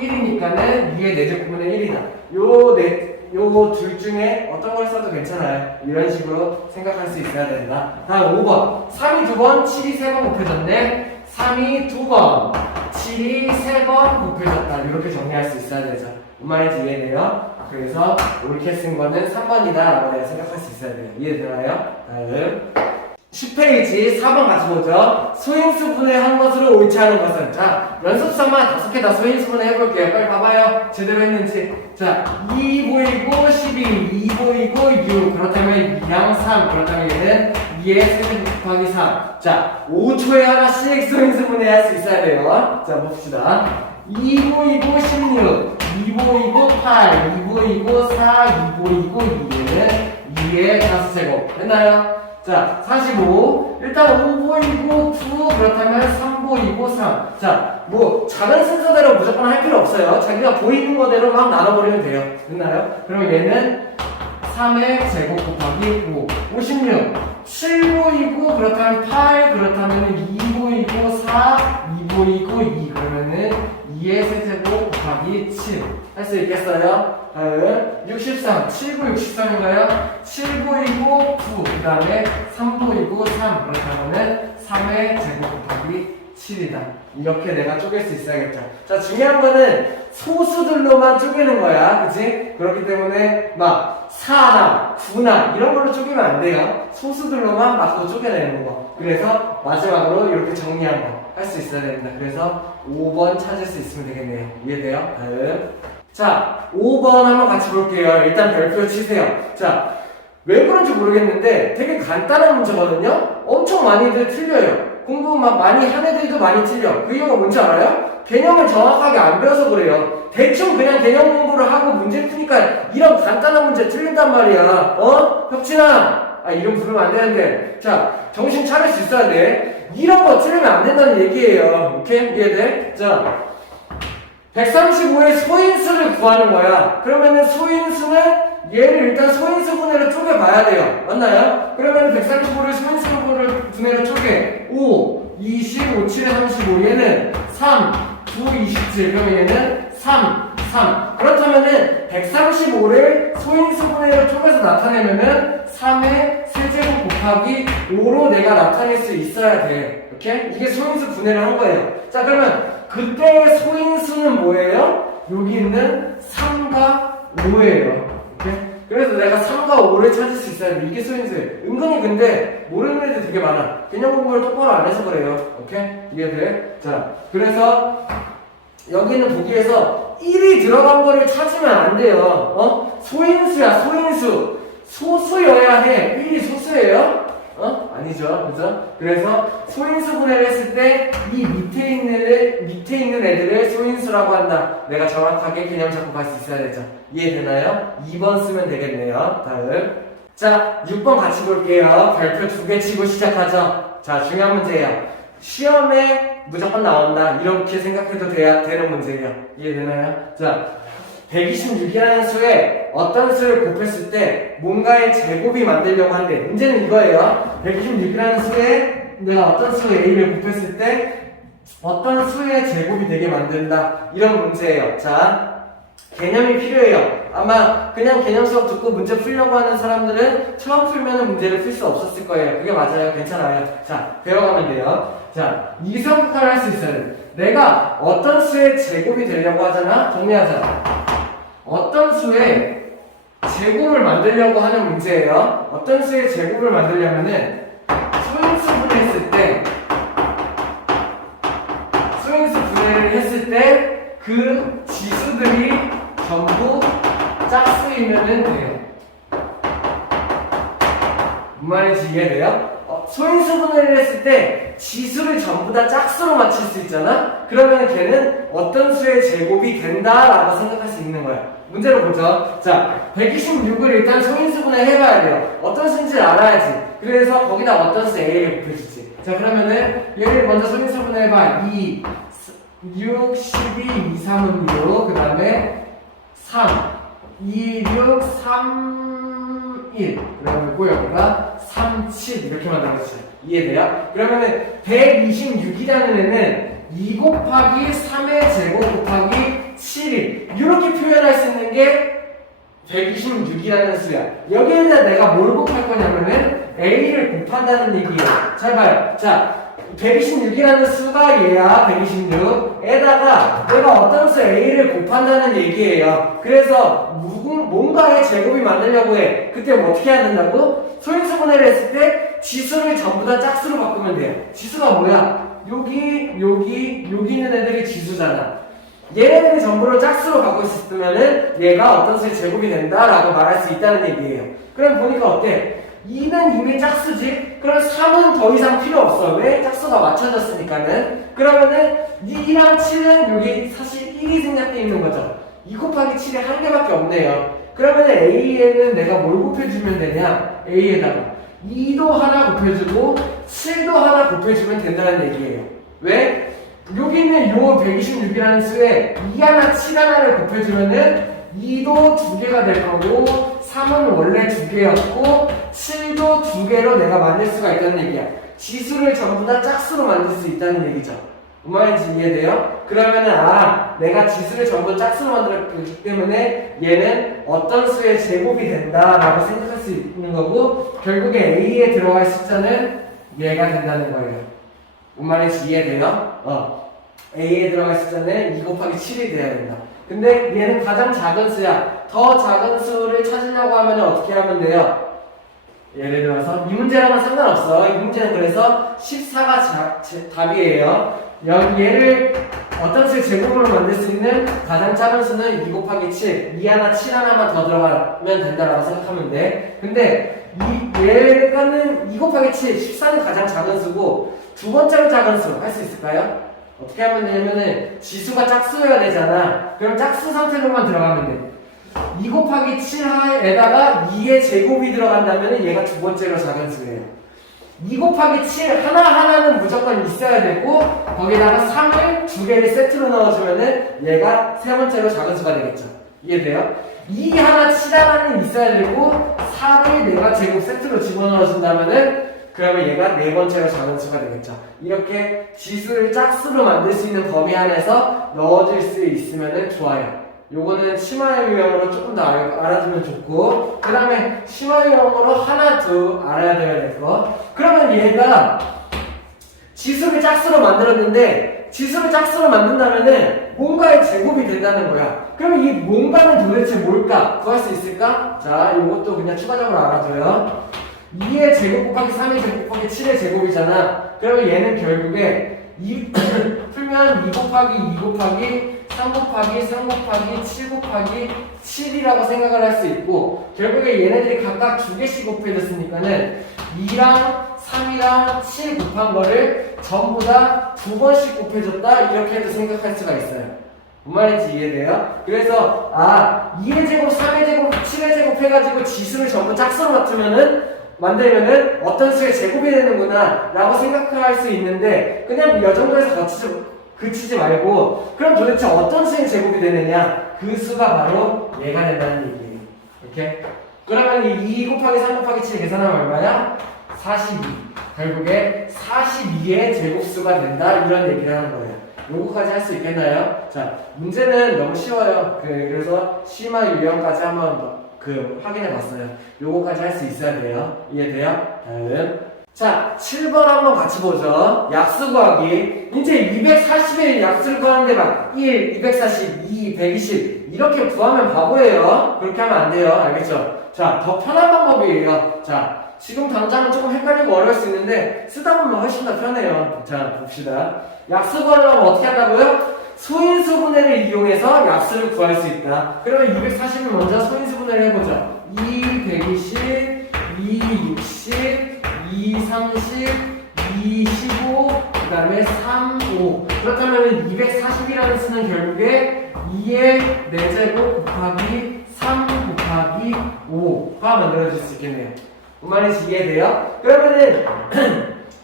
1이니까는 2의 4제곱은 1이다. 요 둘 중에 어떤 걸 써도 괜찮아요. 이런 식으로 생각할 수 있어야 된다. 다음 5번 3이 2번, 7이 3번 곱해졌네. 3이 2번, 7이 3번 곱해졌다. 이렇게 정리할 수 있어야 되죠. 뭔 말인지 이해돼요? 그래서 옳게 쓴 거는 3번이다 라고 내가 생각할 수 있어야 돼요. 이해되나요? 다음 10페이지 4번 같이 보죠. 소인수분해 한 것으로 옳지 않은 것은 자 연습서만 5개 다 소인수분해 해볼게요. 빨리 봐봐요. 제대로 했는지. 자 2 보이고 12, 2 보이고 6 그렇다면 2랑 3 그렇다면 얘는 2의 세제곱 곱하기 3. 자 5초에 하나씩 소인수분해 할 수 있어야 돼요. 자 봅시다. 2 보이고 16, 2 보이고 8, 2 보이고 4, 2 보이고 2는 2의 5제곱 됐나요? 자, 45. 일단 5 보이고 9 그렇다면 3 보이고 3. 자, 뭐 작은 순서대로 무조건 할 필요 없어요. 자기가 보이는 거대로 막 나눠버리면 돼요. 됐나요? 그럼 얘는 3의 제곱 곱하기 5. 56. 7 보이고 그렇다면 8 그렇다면 2 보이고 4 2 보이고 2 그러면은 2의 세제곱 곱하기 7 할 수 있겠어요? 다음 63 7고 63인가요? 7 보이고 9 그 다음에 3 보이고 3 그렇다면은 3의 제곱 곱하기 7이다. 이렇게 내가 쪼갤 수 있어야겠죠. 자 중요한 거는 소수들로만 쪼개는 거야. 그치? 그렇기 때문에 막 4나 9나 이런 걸로 쪼개면 안 돼요. 소수들로만 막고 쪼개내는 거. 그래서 마지막으로 이렇게 정리한 거 할 수 있어야 됩니다. 그래서 5번 찾을 수 있으면 되겠네요. 이해돼요? 다음 자 5번 한번 같이 볼게요. 일단 별표 치세요. 자 왜 그런지 모르겠는데 되게 간단한 문제거든요. 엄청 많이들 틀려요. 공부 막 많이 한 애들도 많이 틀려. 그 이유가 뭔지 알아요? 개념을 정확하게 안 배워서 그래요. 대충 그냥 개념 공부를 하고 문제 푸니까 이런 간단한 문제 틀린단 말이야. 어? 혁진아! 아 이름 부르면 안 되는데 자 정신 차릴 수 있어야 돼. 이런 거 틀리면 안 된다는 얘기예요. 오케이? 이해돼? 자 135의 소인수를 구하는 거야. 그러면은 소인수는 얘를 일단 소인수 분해로 쪼개봐야 돼요. 맞나요? 그러면 135를 소인수 분해로 쪼개 5, 20, 5, 7에 35 얘는 3, 9, 27 그러면 얘는 3, 3 그렇다면은 135를 소인수 분해로 쪼개서 나타내면은 3의 세제곱 곱하기 5로 내가 나타낼 수 있어야 돼. 오케이? 이게 소인수 분해를 한 거예요. 자 그러면 그때의 소인수는 뭐예요? 여기 있는 3과 5예요. 오케이? 그래서 내가 3과 5를 찾을 수 있어야 돼. 이게 소인수예요. 은근히 근데 모르는 애들 되게 많아. 개념 공부를 똑바로 안 해서 그래요. 오케이? 이해돼? 자, 그래서 여기는 보기에서 1이 들어간 거를 찾으면 안 돼요. 어? 소인수야, 소인수. 소수여야 해. 1이 소수예요? 아니죠. 그죠? 그래서 소인수 분해를 했을 때 이 밑에 있는 애들을 소인수라고 한다. 내가 정확하게 개념 잡고 갈 수 있어야 되죠. 이해되나요? 2번 쓰면 되겠네요. 다음. 자, 6번 같이 볼게요. 별표 2개 치고 시작하죠. 자, 중요한 문제예요. 시험에 무조건 나온다. 이렇게 생각해도 되는 문제예요. 이해되나요? 자, 126이라는 수에 어떤 수를 곱했을 때 뭔가의 제곱이 만들려고 하는데 문제는 이거예요. 126이라는 수에 내가 어떤 수 A를 곱했을 때 어떤 수의 제곱이 되게 만든다. 이런 문제예요. 자, 개념이 필요해요. 아마 그냥 개념 수업 듣고 문제 풀려고 하는 사람들은 처음 풀면은 문제를 풀 수 없었을 거예요. 그게 맞아요. 괜찮아요. 자, 배워가면 돼요. 자, 이성부터를 할 수 있어요. 내가 어떤 수의 제곱이 되려고 하잖아? 정리하자. 어떤 수의 제곱을 만들려고 하는 문제예요. 어떤 수의 제곱을 만들려면은 소인수 분해를 했을 때 그 지수들이 전부 짝수이면은 돼요. 무슨 말인지 이해돼요? 소인수 분해를 했을 때 지수를 전부 다 짝수로 맞출 수 있잖아? 그러면 걔는 어떤 수의 제곱이 된다라고 생각할 수 있는 거야. 문제로 보죠. 자, 126을 일단 소인수 분해 해봐야 돼요. 어떤 수인지를 알아야지. 그래서 거기다 어떤 수 A를 곱해주지. 자, 그러면은 얘를 먼저 소인수 분해 해봐. 2, 6, 12, 2, 3은 6, 그 다음에 3, 2, 6, 3, 1. 그러고 여기가 3, 7 이렇게 만들어주세요. 이해돼요? 그러면은 126이라는 애는 2 곱하기 3의 제곱 곱하기 7이 이렇게 표현할 수 있는 게 126이라는 수야. 여기에다 내가 뭘 곱할 거냐면은 A를 곱한다는 얘기예요. 잘 봐요. 자, 126이라는 수가 얘야. 126에다가 내가 어떤 수 A를 곱한다는 얘기예요. 그래서 뭔가의 제곱이 만들려고 해. 그때 뭐 어떻게 해야 된다고? 소인수분해를 했을 때 지수를 전부 다 짝수로 바꾸면 돼요. 지수가 뭐야? 여기 있는 애들이 지수잖아. 얘네들이 전부를 짝수로 바꿀 수 있으면은 얘가 어떤 수의 제곱이 된다라고 말할 수 있다는 얘기예요. 그럼 보니까 어때? 2는 이미 짝수지? 그럼 3은 더 이상 필요 없어. 왜? 짝수가 맞춰졌으니까는. 그러면은 2랑 7은 여기 사실 1이 생략되어 있는 거죠. 2 곱하기 7이 한 개밖에 없네요. 그러면은 A에는 내가 뭘 곱해주면 되냐? A에다가 2도 하나 곱해주고 7도 하나 곱해주면 된다는 얘기예요. 왜? 여기 있는 요 126이라는 수에 2 하나 7 하나를 곱해주면은 2도 2개가 될 거고 3은 원래 2개였고 7도 2개로 내가 만들 수가 있다는 얘기야. 지수를 전부 다 짝수로 만들 수 있다는 얘기죠. 뭔 말인지 이해돼요? 그러면은 내가 지수를 전부 짝수로 만들었기 때문에 얘는 어떤 수의 제곱이 된다라고 생각할 수 있는 거고 결국에 A에 들어갈 숫자는 얘가 된다는 거예요. 뭔 말인지 이해돼요? A에 들어갈 숫자는 2 곱하기 7이 돼야 된다. 근데 얘는 가장 작은 수야. 더 작은 수를 찾으려고 하면 어떻게 하면 돼요? 예를 들어서 이 문제랑은 상관없어. 이 문제는 그래서 14가 답이에요. 얘를 어떤 수의 제곱으로 만들 수 있는 가장 작은 수는 2 곱하기 7, 2 하나 7 하나만 더 들어가면 된다라고 생각하면 돼. 근데 얘가는 2 곱하기 7, 14는 가장 작은 수고 두 번째로 작은 수 할 수 있을까요? 어떻게 하면 되냐면은 지수가 짝수여야 되잖아. 그럼 짝수 상태로만 들어가면 돼. 2 곱하기 7에다가 2의 제곱이 들어간다면 얘가 두 번째로 작은 수예요. 2 곱하기 7 하나하나는 무조건 있어야 되고 거기다가 3을 두 개를 세트로 넣어주면은 얘가 세 번째로 작은 수가 되겠죠. 이해돼요? 2 하나 7 하나는 있어야 되고 4를 내가 제곱 세트로 집어넣어준다면은 그러면 얘가 네 번째로 작은 수가 되겠죠. 이렇게 지수를 짝수로 만들 수 있는 범위 안에서 넣어줄 수 있으면 좋아요. 요거는 심화 유형으로 조금 더 알아두면 좋고 그 다음에 심화 유형으로 하나 더 알아야 될 거. 그러면 얘가 지수를 짝수로 만들었는데 지수를 짝수로 만든다면은 뭔가의 제곱이 된다는 거야. 그러면 이 뭔가는 도대체 뭘까? 구할 수 있을까? 자, 요것도 그냥 추가적으로 알아둬요. 2의 제곱 곱하기 3의 제곱 곱하기 7의 제곱이잖아. 그러면 얘는 결국에 풀면 2 곱하기 2 곱하기 3 곱하기 3 곱하기 7 곱하기 7이라고 생각을 할 수 있고 결국에 얘네들이 각각 두 개씩 곱해졌으니까는 2랑 3이랑 7 곱한 거를 전부 다 두 번씩 곱해줬다 이렇게 해도 생각할 수가 있어요. 뭔 말인지 이해돼요? 그래서 2의 제곱, 3의 제곱, 7의 제곱 해가지고 지수를 전부 짝수로 만들면은 어떤 수의 제곱이 되는구나 라고 생각할 수 있는데 그냥 이 정도에서 그치지 말고 그럼 도대체 어떤 수의 제곱이 되느냐 그 수가 바로 얘가 된다는 얘기예요. 이렇게 그러면 이 2 곱하기 3 곱하기 7 계산하면 얼마야? 42. 결국에 42의 제곱수가 된다 이런 얘기를 하는 거예요. 요거까지 할 수 있겠나요? 자, 문제는 너무 쉬워요. 그래서 심화 유형까지 한번 확인해 봤어요. 요거까지 할 수 있어야 돼요. 이해돼요? 다음. 자, 7번 한번 같이 보죠. 약수 구하기. 이제 240의 약수를 구하는데 막 1, 240, 2, 120 이렇게 구하면 바보예요. 그렇게 하면 안 돼요. 알겠죠? 자, 더 편한 방법이에요. 자, 지금 당장은 조금 헷갈리고 어려울 수 있는데 쓰다 보면 훨씬 더 편해요. 자, 봅시다. 약수 구하려면 어떻게 한다고요? 소인수분해를 이용해서 약수를 구할 수 있다. 그러면 240을 먼저 소인수분해를 해보죠. 2, 120, 2, 60, 2, 30, 2, 15, 그 다음에 3, 5. 그렇다면 240이라는 수는 결국에 2의 4제곱 곱하기 3 곱하기 5가 만들어질 수 있겠네요. 뭔 말인지 이해돼요? 그러면은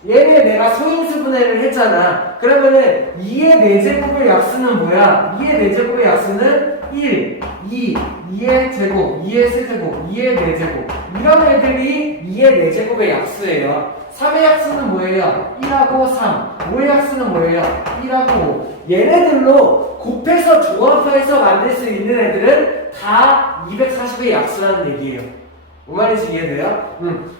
얘를 내가 소인수분해를 했잖아. 그러면은 2의 4제곱의 약수는 뭐야? 2의 4제곱의 약수는 1, 2, 2의 제곱, 2의 세제곱, 2의 4제곱 이런 애들이 2의 4제곱의 약수예요. 3의 약수는 뭐예요? 1하고 3. 5의 약수는 뭐예요? 1하고 5. 얘네들로 곱해서 조합해서 만들 수 있는 애들은 다 240의 약수라는 얘기예요. 뭔 말인지 이해돼요?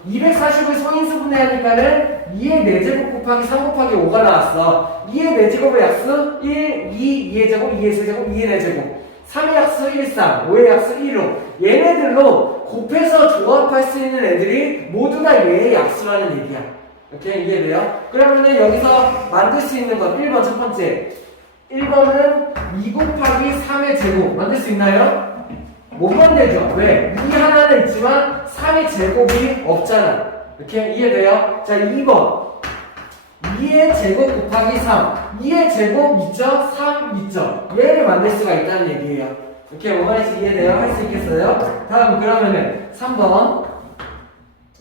240을 소인수분해하니까는 2의 4제곱 곱하기 3 곱하기 5가 나왔어. 2의 4제곱의 약수 1, 2, 2의 제곱, 2의 세제곱, 2의 4제곱 3의 약수 1, 3, 5의 약수 1, 5 얘네들로 곱해서 조합할 수 있는 애들이 모두 다 얘의 약수라는 얘기야. 이렇게 이해돼요? 그러면은 여기서 만들 수 있는 것 1번 첫 번째 1번은 2 곱하기 3의 제곱 만들 수 있나요? 못 만들죠. 왜? 2 하나는 있지만 3의 제곱이 없잖아. 이렇게 이해돼요? 자 2번 2의 제곱 곱하기 3 2의 제곱 있죠? 3 있죠? 얘를 만들 수가 있다는 얘기예요. 이렇게 뭔 말인지 이해돼요? 할 수 있겠어요? 다음 그러면은 3번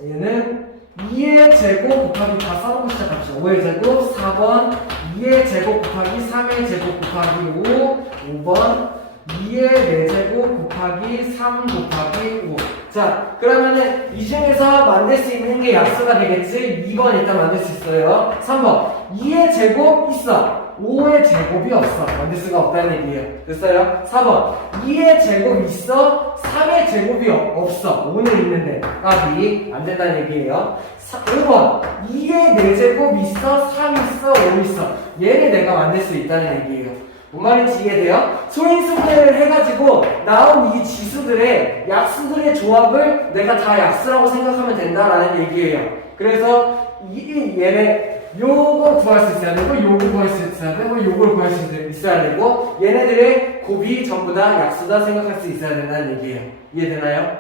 얘는 2의 제곱 곱하기 다 써놓고 시작합시다. 5의 제곱 4번 2의 제곱 곱하기 3의 제곱 곱하기 5 5번 2의 4제곱 곱하기 3 곱하기 5 자 그러면은 이 중에서 만들 수 있는 게 약수가 되겠지. 2번 일단 만들 수 있어요. 3번 2의 제곱 있어 5의 제곱이 없어. 만들 수가 없다는 얘기예요. 됐어요? 4번 2의 제곱 있어 3의 제곱이 없어. 5는 있는데 답이 안 된다는 얘기예요. 5번 2의 4제곱 있어 3 있어 5 있어. 얘를 내가 만들 수 있다는 얘기예요. 뭔 말인지 이해돼요? 소인수분해를 해가지고 나온 이 지수들의 약수들의 조합을 내가 다 약수라고 생각하면 된다라는 얘기예요. 그래서 얘네 요거 구할 수 있어야 되고 요거 구할 수 있어야 되고 요걸 구할 수 있어야 되고 얘네들의 곱이 전부 다 약수다 생각할 수 있어야 된다는 얘기예요. 이해되나요?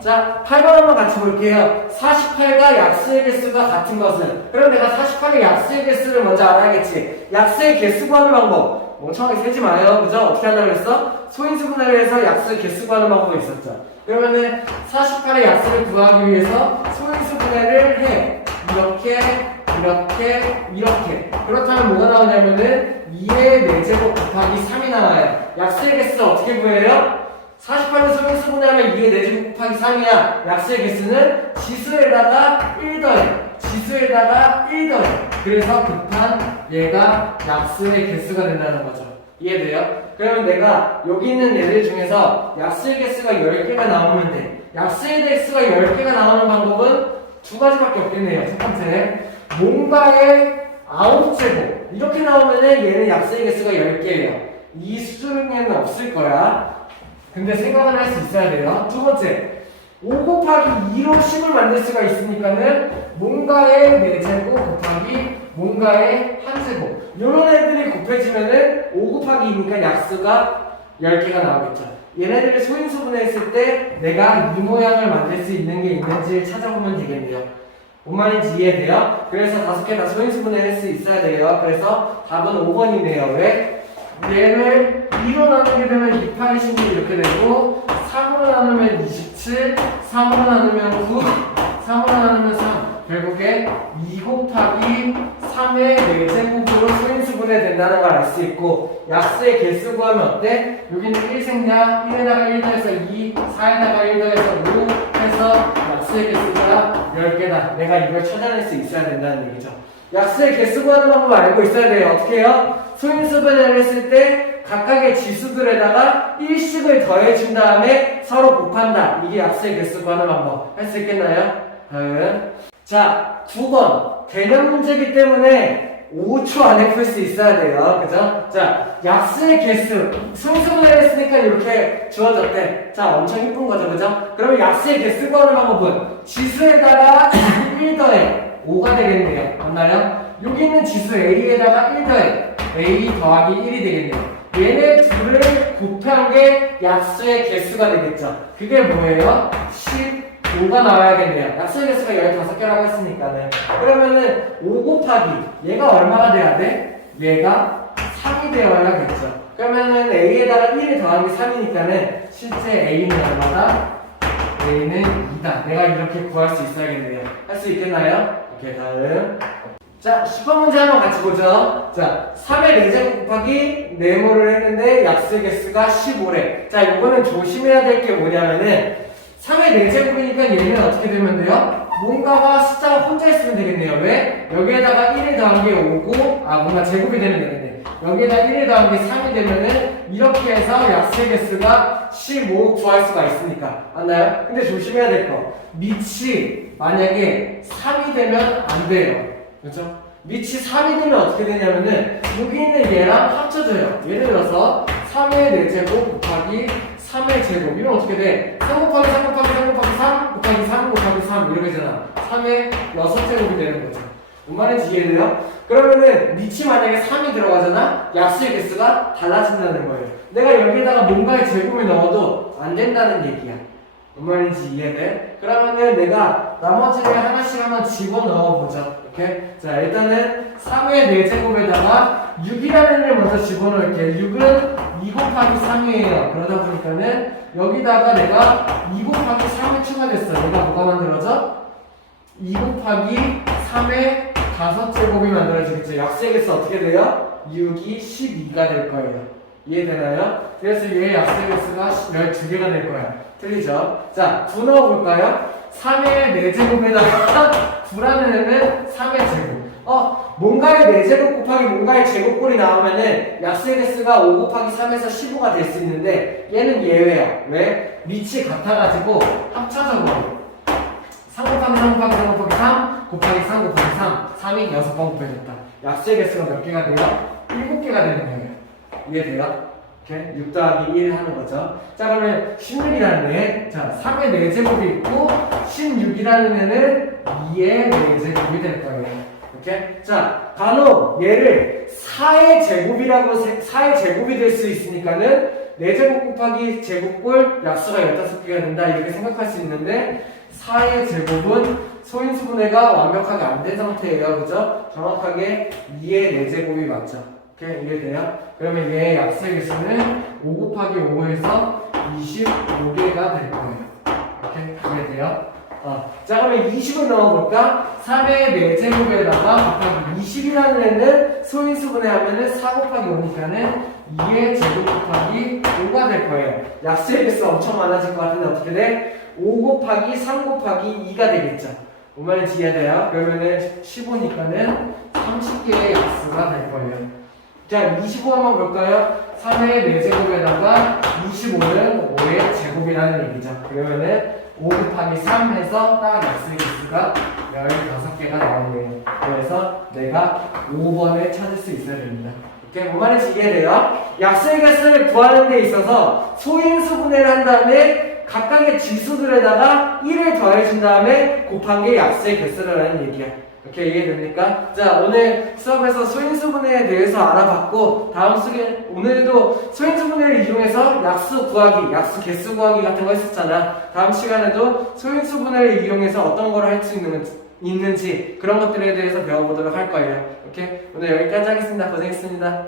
자, 8번 한번 같이 볼게요. 48과 약수의 개수가 같은 것은 그럼 내가 48의 약수의 개수를 먼저 알아야겠지. 약수의 개수 구하는 방법 멍청하게 세지 마요. 그죠? 어떻게 하려고 했어? 소인수분해를 해서 약수의 개수 구하는 방법이 있었죠. 그러면은 48의 약수를 구하기 위해서 소인수분해를 해. 이렇게 이렇게 그렇다면 뭐가 나오냐면은 2의 4제곱 곱하기 3이 나와요. 약수의 개수를 어떻게 구해요? 48을 소인수분해하면 2의 4제곱 곱하기 3이야. 약수의 개수는 지수에다가 1 더해. 지수에다가 1 더해. 그래서 급한 얘가 약수의 개수가 된다는 거죠. 이해돼요? 그러면 내가 여기 있는 얘들 중에서 약수의 개수가 10개가 나오면 돼. 약수의 개수가 10개가 나오는 방법은 두 가지밖에 없겠네요. 첫 번째, 뭔가의 9제곱. 이렇게 나오면은 얘는 약수의 개수가 10개예요. 이 수준에는 없을 거야. 근데 생각을 할 수 있어야 돼요. 두 번째, 5 곱하기 2로 10을 만들 수가 있으니까는 뭔가의 4제곱 곱하기 뭔가의 1제곱 이런 애들이 곱해지면은 5 곱하기 2니까 약수가 10개가 나오겠죠. 얘네들을 소인수분해했을 때 내가 이 모양을 만들 수 있는 게 있는지 찾아보면 되겠네요. 뭔 말인지 이해돼요? 그래서 5개 다 소인수분해할 수 있어야 돼요. 그래서 답은 5번이네요. 왜? 얘를 2로 나누게 되면 2, 8, 16 이렇게 되고 3으로 나누면 27, 3으로 나누면 9, 3으로 나누면 3 결국에 2 곱하기 3의 4제곱으로 소인수분해 된다는 걸 알 수 있고 약수의 개수 구하면 어때? 여기는 1 생략 1에다가 1 더해서 2, 4에다가 1 더해서 5 해서 약수의 개수가 10개다. 내가 이걸 찾아낼 수 있어야 된다는 얘기죠. 약수의 개수 구하는 방법 알고 있어야 돼요. 어떻게 해요? 소인수분해를 했을 때 각각의 지수들에다가 1씩을 더해준 다음에 서로 곱한다. 이게 약수의 개수 구하는 방법. 할 수 있겠나요? 다음. 자, 9번. 대략 문제이기 때문에 5초 안에 풀 수 있어야 돼요. 그죠? 자, 약수의 개수. 소인수분해를 했으니까 이렇게 주어졌대. 자, 엄청 이쁜 거죠. 그죠? 그러면 약수의 개수 구하는 방법은 지수에다가 1 더해. 5가 되겠네요. 맞나요? 여기 있는 지수 A에다가 1 더해. A 더하기 1이 되겠네요. 얘네 둘을 곱한 게 약수의 개수가 되겠죠. 그게 뭐예요? 15가 나와야겠네요. 약수의 개수가 15개라고 했으니까는. 그러면은 5 곱하기 얘가 얼마가 돼야 돼? 얘가 3이 되어야겠죠. 그러면은 A에다가 1이 더한 게 3이니까는 실제 A는 얼마다? A는 2다. 내가 이렇게 구할 수 있어야겠네요. 할 수 있겠나요? 오케이, 다음. 자, 10번 문제 한번 같이 보죠. 자, 3의 4제곱 곱하기 네모를 했는데 약수의 개수가 15래. 자, 이거는 조심해야 될 게 뭐냐면은 3의 4제곱이니까 얘는 어떻게 되면 돼요? 뭔가가 숫자가 혼자 있으면 되겠네요. 왜? 여기에다가 1을 더한 게 5고, 뭔가 제곱이 되면 되겠네. 여기에다 1을 더한 게 3이 되면은 이렇게 해서 약수의 개수가 15 구할 수가 있으니까. 맞나요? 근데 조심해야 될 거. 밑이 만약에 3이 되면 안 돼요. 그렇죠? 밑이 3이 되면 어떻게 되냐면은 여기 있는 얘랑 합쳐져요. 예를 들어서 3의 4제곱 곱하기 3의 제곱 이러면 어떻게 돼? 3 곱하기 3 곱하기 3 곱하기 3 곱하기 3 곱하기 3 이렇게 되잖아. 3의 6제곱이 되는 거죠. 뭔 말인지 이해돼요? 그러면은 밑이 만약에 3이 들어가잖아? 약수의 개수가 달라진다는 거예요. 내가 여기다가 뭔가의 제곱을 넣어도 안 된다는 얘기야. 뭔 말인지 이해돼? 그러면은 내가 나머지를 하나씩 한번 집어넣어 보자. 오케이? 자, 일단은 3의 4제곱에다가 6이라는 걸 먼저 집어넣을게. 6은 2 곱하기 3이에요. 그러다 보니까는 여기다가 내가 2 곱하기 3이 추가됐어. 얘가 뭐가 만들어져? 2 곱하기 3의 5제곱이 만들어지겠죠. 약수의 개수 어떻게 돼요? 6이 12가 될 거예요. 이해되나요? 그래서 얘의 약수의 개수가 12개가 될 거야. 틀리죠? 자, 9 넣어볼까요? 3의 4제곱에다가 9라는 애는 3의 제곱. 뭔가의 4제곱 곱하기 뭔가의 제곱꼴이 나오면은 약수의 개수가 5 곱하기 3에서 15가 될 수 있는데 얘는 예외야. 왜? 밑이 같아가지고 합쳐져 버려. 3 곱하기 3 곱하기 3 곱하기 3 곱하기 3 곱하기 3 3이 6번 곱해졌다. 약수의 개수가 몇 개가 돼요? 7개가 되는 거예요. 이해돼요? 이렇게 6 더하기 1 하는 거죠. 자, 그러면 16이라는 애, 자, 3의 4제곱이 있고 16이라는 애는 2의 4제곱이 될 거예요. 이렇게. 자, 간혹 얘를 4의 제곱이라고 4의 제곱이 될 수 있으니까는 4제곱 곱하기 제곱꼴 약수가 15개가 된다 이렇게 생각할 수 있는데 4의 제곱은 소인수분해가 완벽하게 안 된 상태예요. 그죠? 정확하게 2의 4제곱이 맞죠? 오케이, 이해돼요? 그러면 얘의 약수의 개수는 5 곱하기 5에서 25개가 될 거예요. 오케이, 이해돼요? 자, 그러면 20을 넣어볼까? 3의 4제곱에다가 곱하기 20이라는 애는 소인수분해 하면은 4 곱하기 5니까는 2의 제곱 곱하기 5가 될 거예요. 약수의 개수 엄청 많아질 것 같은데 어떻게 돼? 5 곱하기 3 곱하기 2가 되겠죠. 뭔 말인지 이해돼요? 그러면은 15니까는 30개의 약수가 될 거예요. 자, 25 한번 볼까요? 3의 4제곱에다가 25는 5의 제곱이라는 얘기죠. 그러면은 5 곱하기 3 해서 딱 약수의 개수가 15개가 나오네요. 그래서 내가 5번을 찾을 수 있어야 됩니다. 오케이? 뭔 말인지 이해돼요? 약수의 개수를 구하는 데 있어서 소인수분해를 한 다음에 각각의 지수들에다가 1을 더해준 다음에 곱한 게 약수의 개수라는 얘기야. 이렇게 이해됩니까? 자, 오늘 수업에서 소인수분해에 대해서 알아봤고 다음 수업에 오늘도 소인수분해를 이용해서 약수 구하기, 약수 개수 구하기 같은 거 했었잖아. 다음 시간에도 소인수분해를 이용해서 어떤 걸 할 수 있는지 그런 것들에 대해서 배워보도록 할 거예요. 오케이? 오늘 여기까지 하겠습니다. 고생했습니다.